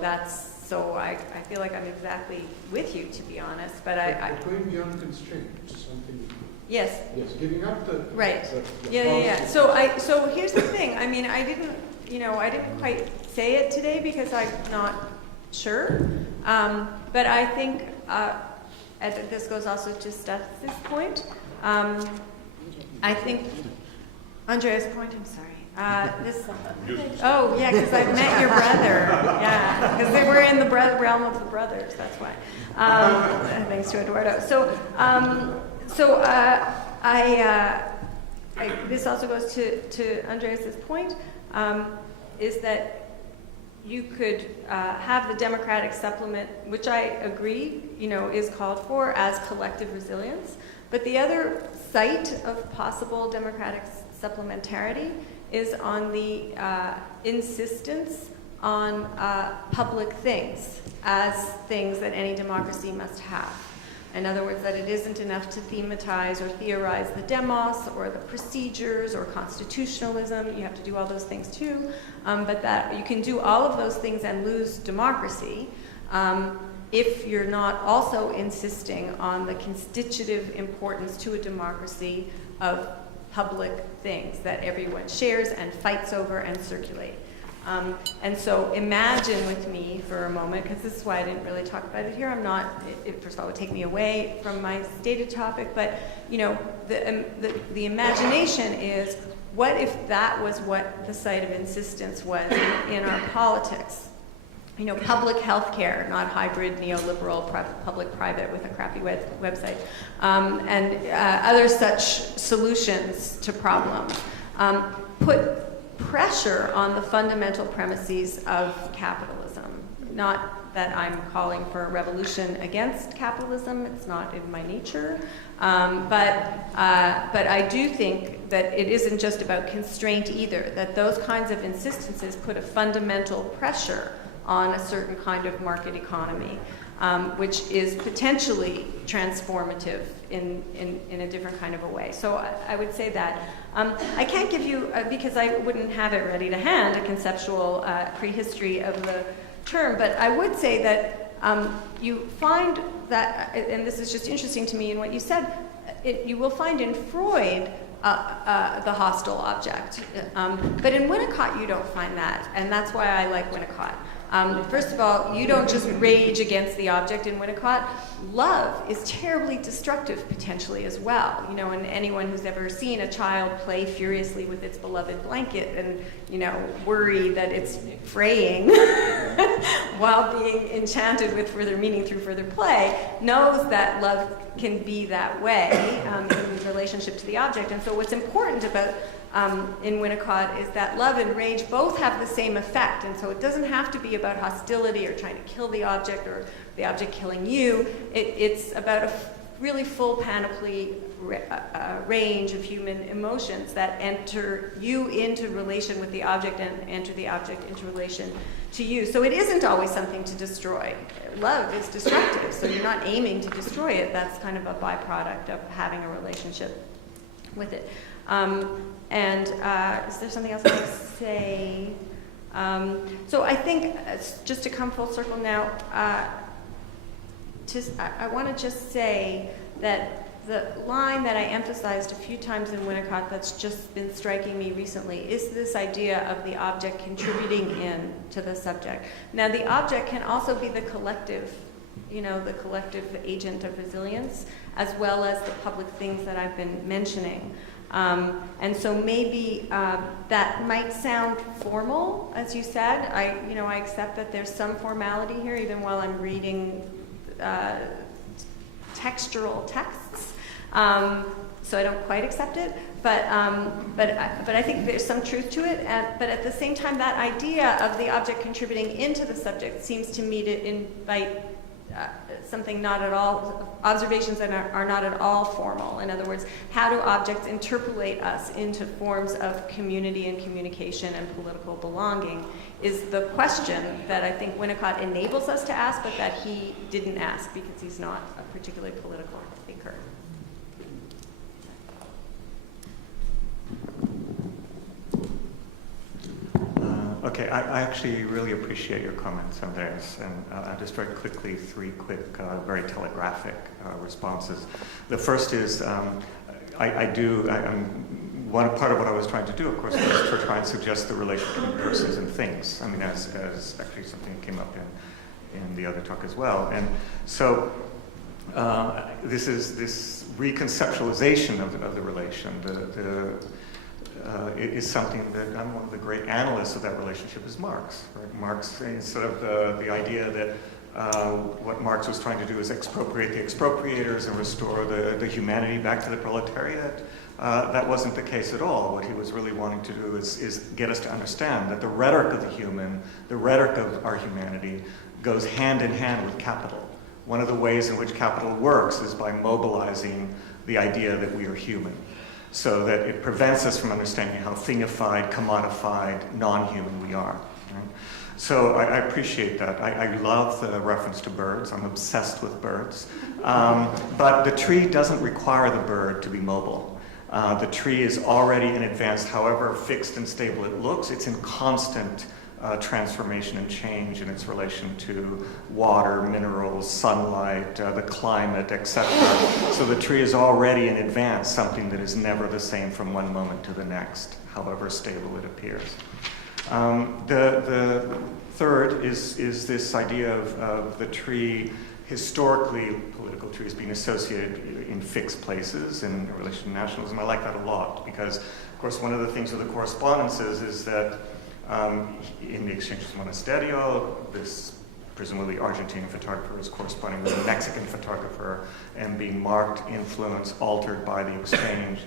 I feel like I'm exactly with you, to be honest, but going beyond constraint, something. Yes. Yes, giving up the. Right. The Yeah. So here's the thing. I mean, I didn't quite say it today because I'm not sure. But I think, and this goes also to Steph's point. I think Andrea's point. I'm sorry. Oh, yeah, because I've met your brother. Yeah, because they were in the realm of the brothers. That's why. Thanks to Eduardo. This also goes to Andreas' point, is that you could have the democratic supplement, which I agree, is called for as collective resilience. But the other site of possible democratic supplementarity is on the insistence on public things as things that any democracy must have. In other words, that it isn't enough to thematize or theorize the demos or the procedures or constitutionalism. You have to do all those things too. But that you can do all of those things and lose democracy if you're not also insisting on the constitutive importance to a democracy of public things that everyone shares and fights over and circulate. And so imagine with me for a moment, because this is why I didn't really talk about it here. I'm not, first of all, it would take me away from my stated topic, but you know, the imagination is, what if that was what the site of insistence was in our politics? You know, public health care, not hybrid neoliberal public-private with a crappy website, and other such solutions to problems. Put pressure on the fundamental premises of capitalism. Not that I'm calling for a revolution against capitalism, it's not in my nature, but I do think that it isn't just about constraint either, that those kinds of insistences put a fundamental pressure on a certain kind of market economy, which is potentially transformative in a different kind of a way. So I would say that. I can't give you, because I wouldn't have it ready to hand, a conceptual prehistory of the term, but I would say that you find that, and this is just interesting to me in what you said, you will find in Freud the hostile object. But in Winnicott, you don't find that, and that's why I like Winnicott. First of all, you don't just rage against the object in Winnicott. Love is terribly destructive potentially as well. You know, and anyone who's ever seen a child play furiously with its beloved blanket and, you know, worry that it's fraying while being enchanted with further meaning through further play, knows that love can be that way in relationship to the object. And so what's important about in Winnicott is that love and rage both have the same effect, and so it doesn't have to be about hostility or trying to kill the object or the object killing you. It's about a really full panoply range of human emotions that enter you into relation with the object and enter the object into relation to you. So it isn't always something to destroy. Love is destructive, so you're not aiming to destroy it. That's kind of a byproduct of having a relationship with it. And is there something else I can say? So I think, just to come full circle now, I want to just say that the line that I emphasized a few times in Winnicott that's just been striking me recently is this idea of the object contributing in to the subject. Now, the object can also be the collective, you know, the collective agent of resilience, as well as the public things that I've been mentioning. And so maybe that might sound formal, as you said. I accept that there's some formality here, even while I'm reading textural texts. So I don't quite accept it, but I think there's some truth to it. But at the same time, that idea of the object contributing into the subject seems to me to invite something not at all, observations that are not at all formal. In other words, how do objects interpolate us into forms of community and communication and political belonging is the question that I think Winnicott enables us to ask, but that he didn't ask because he's not a particularly political thinker. Okay, I actually really appreciate your comments on this, and I'll just very quickly, three quick, very telegraphic responses. The first is, one part of what I was trying to do, of course, was to try and suggest the relation between persons and things. I mean, as actually something that came up in the other talk as well. And so this is this reconceptualization of the relation. It is something that one of the great analysts of that relationship is Marx. Right? Marx, instead of the idea that what Marx was trying to do is expropriate the expropriators and restore the humanity back to the proletariat, that wasn't the case at all. What he was really wanting to do is get us to understand that the rhetoric of the human, the rhetoric of our humanity, goes hand in hand with capital. One of the ways in which capital works is by mobilizing the idea that we are human, so that it prevents us from understanding how thingified, commodified, non-human we are. Right? So I appreciate that. I love the reference to birds. I'm obsessed with birds. But the tree doesn't require the bird to be mobile. The tree is already in advance, however fixed and stable it looks. It's in constant transformation and change in its relation to water, minerals, sunlight, the climate, etc. So the tree is already in advance something that is never the same from one moment to the next, however stable it appears. The third is this idea of the tree, historically political trees being associated in fixed places in relation to nationalism. I like that a lot because, of course, one of the things with the correspondences is that in the exchanges monasterio, this presumably Argentine photographer is corresponding with a Mexican photographer and being marked, influenced, altered by the exchange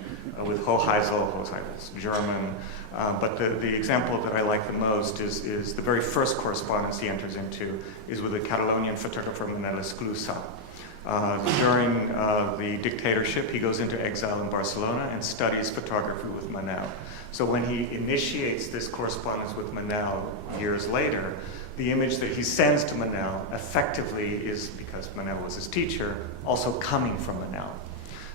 with Hoheisel's German. But the example that I like the most is the very first correspondence he enters into is with a Catalonian photographer, Manel Esclusa. During the dictatorship, he goes into exile in Barcelona and studies photography with Manel. So when he initiates this correspondence with Manel years later, the image that he sends to Manel effectively is, because Manel was his teacher, also coming from Manel.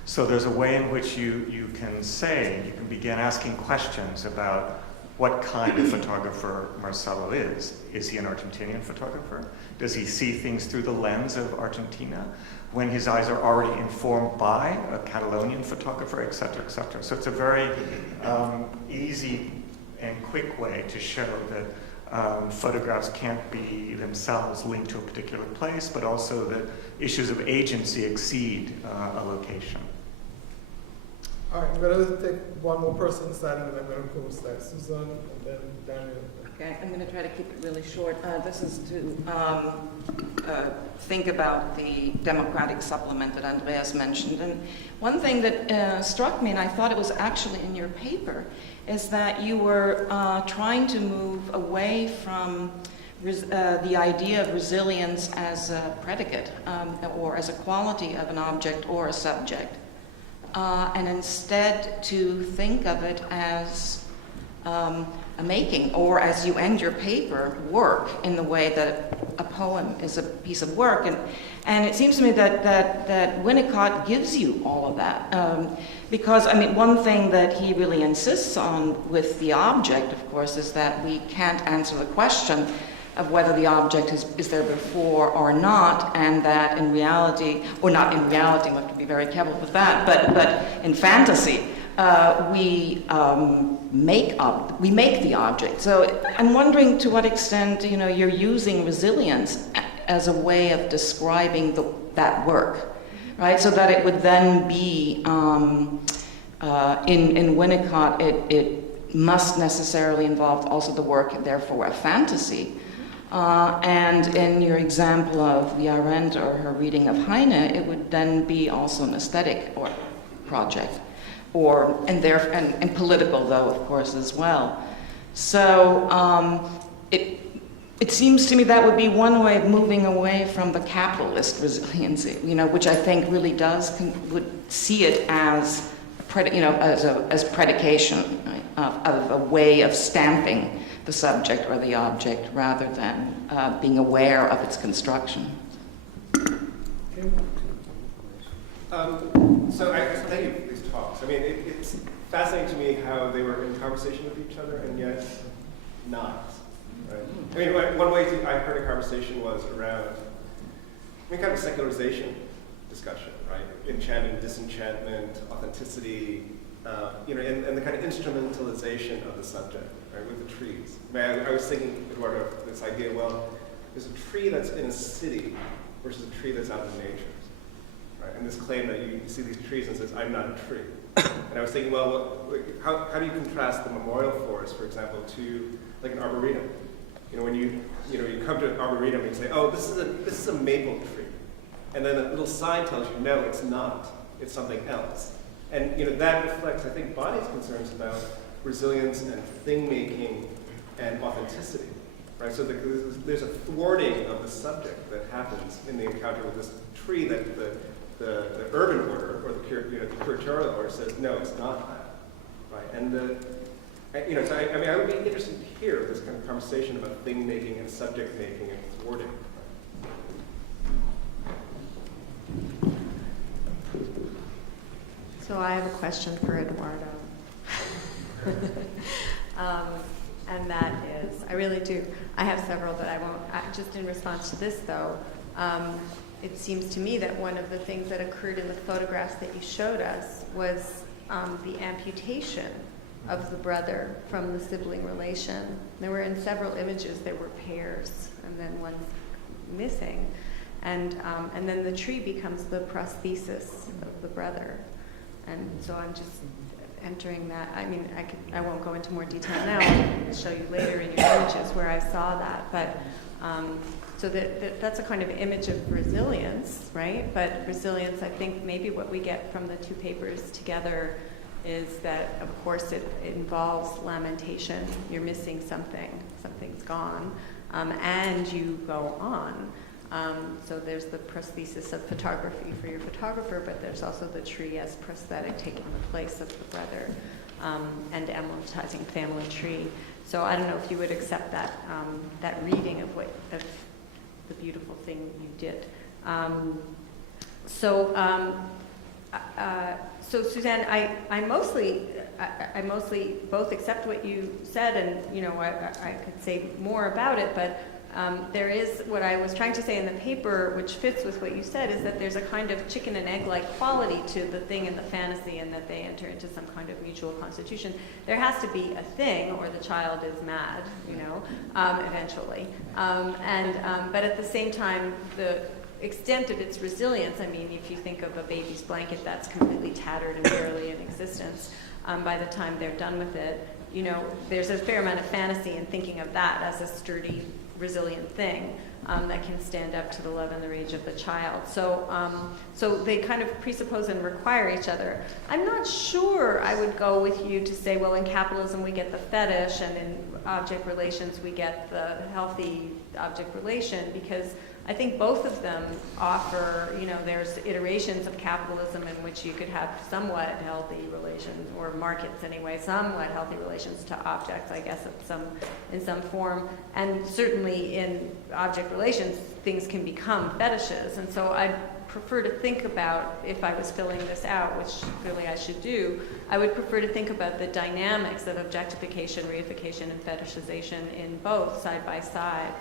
So there's a way in which you can say, you can begin asking questions about what kind of photographer Marcelo is. Is he an Argentinian photographer? Does he see things through the lens of Argentina when his eyes are already informed by a Catalonian photographer, et cetera, et cetera? So it's a very easy and quick way to show that photographs can't be themselves linked to a particular place, but also that issues of agency exceed a location. All right, I'm going to take one more person standing, and I'm going to post that. Susan, and then Daniel. Okay, I'm going to try to keep it really short. This is to think about the democratic supplement that Andreas mentioned. And one thing that struck me, and I thought it was actually in your paper, is that you were trying to move away from the idea of resilience as a predicate or as a quality of an object or a subject, and instead to think of it as a making, or as you end your paper, work, in the way that a poem is a piece of work. And it seems to me that Winnicott gives you all of that. Because, I mean, one thing that he really insists on with the object, of course, is that we can't answer the question of whether the object is there before or not, and that in reality, or not in reality, we have to be very careful with that, but in fantasy, we make the object. So I'm wondering to what extent, you know, you're using resilience as a way of describing that work, right? So that it would then be, in Winnicott, it must necessarily involve also the work, therefore a fantasy. And in your example of the Arendt or her reading of Heine, it would then be also an aesthetic or project, and political, though, of course, as well. So it seems to me that would be one way of moving away from the capitalist resiliency, you know, which I think really would see it as as predication, right, of a way of stamping the subject or the object rather than being aware of its construction. So thank you for these talks. I mean, it's fascinating to me how they were in conversation with each other and yet not. Right? I mean, one way I heard a conversation was around, kind of a secularization discussion, right? Enchantment, disenchantment, authenticity, and the kind of instrumentalization of the subject, right, with the trees. I was thinking, Eduardo, this idea, well, there's a tree that's in a city versus a tree that's out in nature. Right? And this claim that you see these trees and says, I'm not a tree. And I was thinking, well, how do you contrast the memorial forest, for example, to like an arboretum? You know, when you come to an arboretum and you say, oh, this is a maple tree. And then a little sign tells you, no, it's not. It's something else. And that reflects, I think, Bonnie's concerns about resilience and thing-making and authenticity. Right? So there's a thwarting of the subject that happens in the encounter with this tree that the urban order or the curatorial order says, no, it's not that. Right? And so I would be interested to hear this kind of conversation about thing-making and subject-making and thwarting. So I have a question for Eduardo. And that is, I really do. I have several, but I won't. Just in response to this, though, it seems to me that one of the things that occurred in the photographs that you showed us was the amputation of the brother from the sibling relation. There were in several images, there were pairs, and then one's missing. And then the tree becomes the prosthesis of the brother. And so I'm just entering that. I mean, I won't go into more detail now. I'll show you later in your images where I saw that. But so that's a kind of image of resilience, right? But resilience, I think maybe what we get from the two papers together is that, of course, it involves lamentation. You're missing something. Something's gone. And you go on. So there's the prosthesis of photography for your photographer, but there's also the tree as prosthetic taking the place of the brother, and emblematizing family tree. So I don't know if you would accept that that reading of the beautiful thing you did. So Suzanne, I mostly both accept what you said, and you know I could say more about it, but there is what I was trying to say in the paper, which fits with what you said, is that there's a kind of chicken and egg-like quality to the thing and the fantasy, and that they enter into some kind of mutual constitution. There has to be a thing, or the child is mad, you know, eventually. But at the same time, the extent of its resilience, I mean, if you think of a baby's blanket that's completely tattered and barely in existence, by the time they're done with it, you know, there's a fair amount of fantasy in thinking of that as a sturdy, resilient thing that can stand up to the love and the rage of the child. So they kind of presuppose and require each other. I'm not sure I would go with you to say, well, in capitalism we get the fetish, and in object relations we get the healthy object relation, because I think both of them offer, you know, there's iterations of capitalism in which you could have somewhat healthy relations, or markets anyway, somewhat healthy relations to objects, I guess, in some form. And certainly in object relations, things can become fetishes. And so I'd prefer to think about, if I was filling this out, which clearly I should do, I would prefer to think about the dynamics of objectification, reification, and fetishization in both, side by side.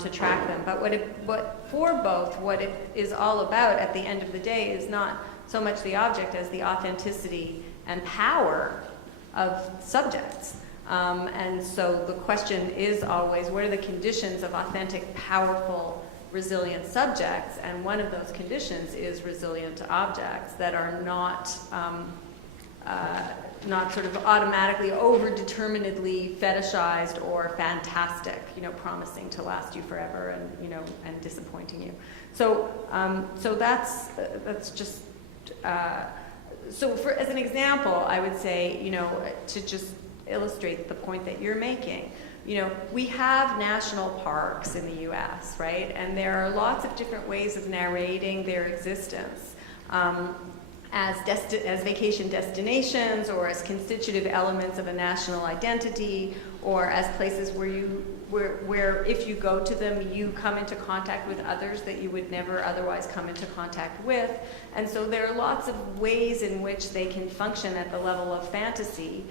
To track them. But for both, what it is all about at the end of the day is not so much the object as the authenticity and power of subjects. And so the question is always, what are the conditions of authentic, powerful, resilient subjects? And one of those conditions is resilient objects that are not sort of automatically, over-determinedly fetishized or fantastic, you know, promising to last you forever, and you know, and disappointing you. So that's just. So as an example, I would say, you know, to just illustrate the point that you're making, you know, we have national parks in the U.S., right? And there are lots of different ways of narrating their existence. As vacation destinations, or as constitutive elements of a national identity, or as places where if you go to them, you come into contact with others that you would never otherwise come into contact with. And so there are lots of ways in which they can function at the level of fantasy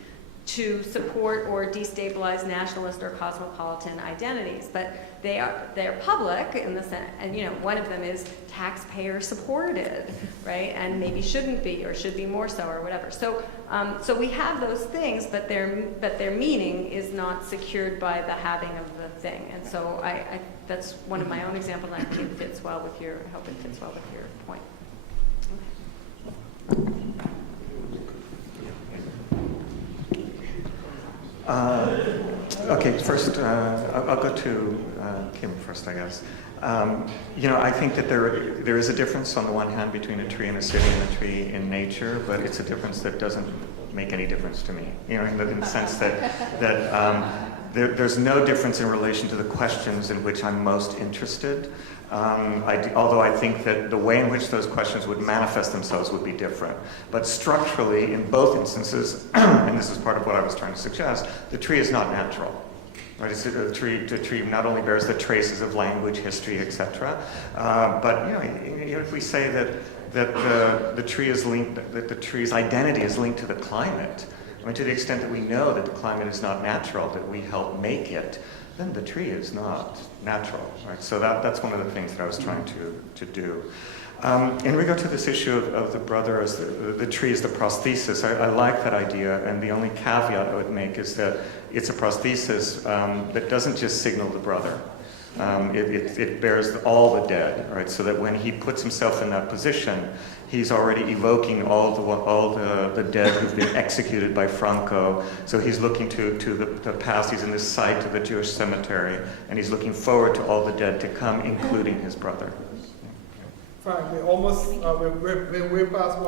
to support or destabilize nationalist or cosmopolitan identities, but they're public in the sense, and you know, one of them is taxpayer supported, right? And maybe shouldn't be, or should be more so, or whatever. So we have those things, but their meaning is not secured by the having of the thing. And so I that's one of my own examples, and I think it fits well with your. I hope it fits well with your point. Okay, first, I'll go to Kim first, I guess. You know, I think that there is a difference on the one hand between a tree in a city and a tree in nature, but it's a difference that doesn't make any difference to me. You know, in the sense that there's no difference in relation to the questions in which I'm most interested. Although I think that the way in which those questions would manifest themselves would be different. But structurally, in both instances, and this is part of what I was trying to suggest, the tree is not natural. Right? The tree not only bears the traces of language, history, etc., but you know, if we say that the tree is linked, that the tree's identity is linked to the climate, I mean, to the extent that we know that the climate is not natural, that we help make it, then the tree is not natural, right? So that's one of the things that I was trying to do. In regard to this issue of the brother as the tree is the prosthesis, I like that idea, and the only caveat I would make is that it's a prosthesis that doesn't just signal the brother. It bears all the dead, right? So that when he puts himself in that position, he's already evoking all the dead who've been executed by Franco. So he's looking to the past. He's in this site of the Jewish cemetery, and he's looking forward to all the dead to come, including his brother. Fine, we're almost, we're past 1:15,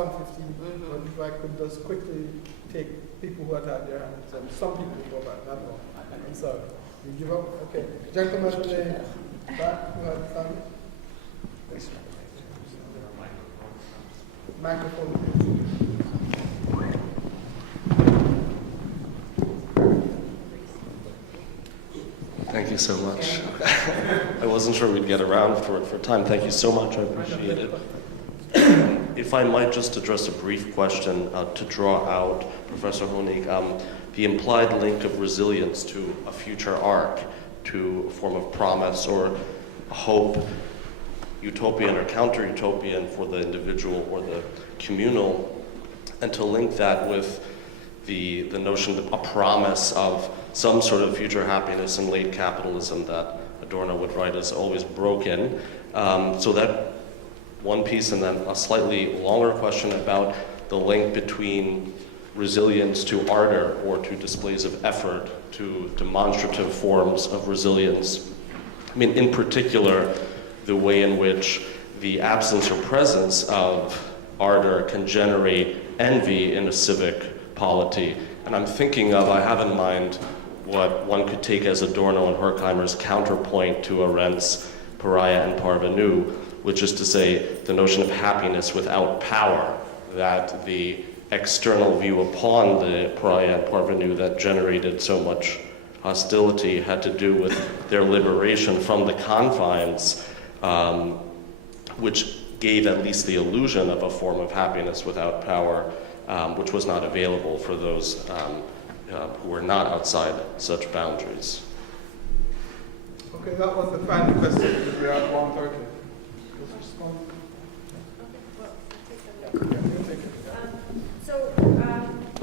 but if I could just quickly take people who had their hands, and some people go back, not all. I'm sorry. You give up? Okay. Gentlemen in the back who had time? Microphone, please. Thank you so much. I wasn't sure we'd get around for time. Thank you so much. I appreciate it. If I might just address a brief question to draw out, Professor Honig, the implied link of resilience to a future arc, to a form of promise or hope, utopian or counter-utopian for the individual or the communal, and to link that with the notion of a promise of some sort of future happiness in late capitalism that Adorno would write is always broken. So that one piece, and then a slightly longer question about the link between resilience to ardor or to displays of effort, to demonstrative forms of resilience. I mean, in particular, the way in which the absence or presence of ardor can generate envy in a civic polity. And I'm thinking of, I have in mind what one could take as Adorno and Horkheimer's counterpoint to Arendt's Pariah and Parvenu, which is to say the notion of happiness without power, that the external view upon the Pariah and Parvenu that generated so much hostility had to do with their liberation from the confines, which gave at least the illusion of a form of happiness without power, which was not available for those who were not outside such boundaries. Okay, that was the final question. We are at 1:30.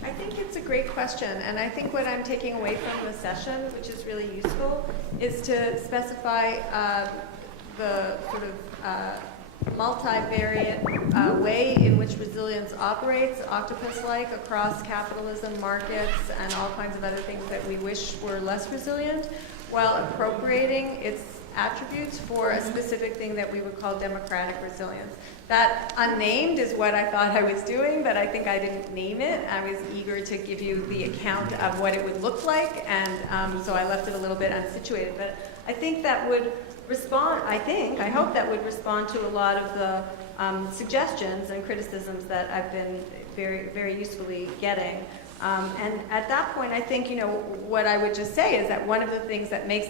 I think it's a great question, and I think what I'm taking away from the session, which is really useful, is to specify the sort of multivariate way in which resilience operates, octopus-like, across capitalism, markets, and all kinds of other things that we wish were less resilient, while appropriating its attributes for a specific thing that we would call democratic resilience. That unnamed is what I thought I was doing, but I think I didn't name it. I was eager to give you the account of what it would look like, and so I left it a little bit unsituated. But I think that would respond, I hope that would respond to a lot of the suggestions and criticisms that I've been very, very usefully getting. And at that point, I think, what I would just say is that one of the things that makes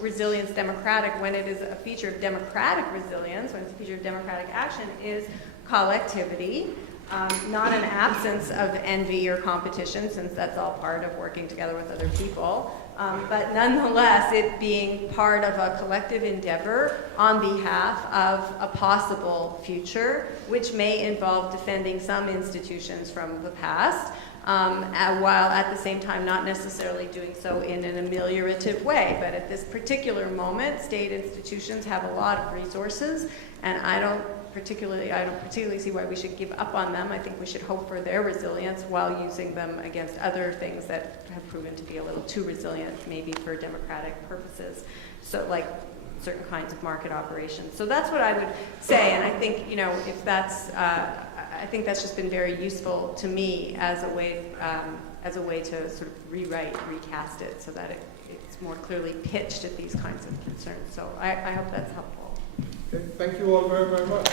resilience democratic when it is a feature of democratic resilience, when it's a feature of democratic action, is collectivity, not an absence of envy or competition, since that's all part of working together with other people, but nonetheless, it being part of a collective endeavor on behalf of a possible future, which may involve defending some institutions from the past, while at the same time not necessarily doing so in an ameliorative way. But at this particular moment, state institutions have a lot of resources, and I don't particularly see why we should give up on them. I think we should hope for their resilience while using them against other things that have proven to be a little too resilient, maybe for democratic purposes. So, like certain kinds of market operations. So that's what I would say, and I think, if that's, I think that's just been very useful to me as a way to sort of recast it, so that it's more clearly pitched at these kinds of concerns. So I hope that's helpful. Okay, thank you all very, very much.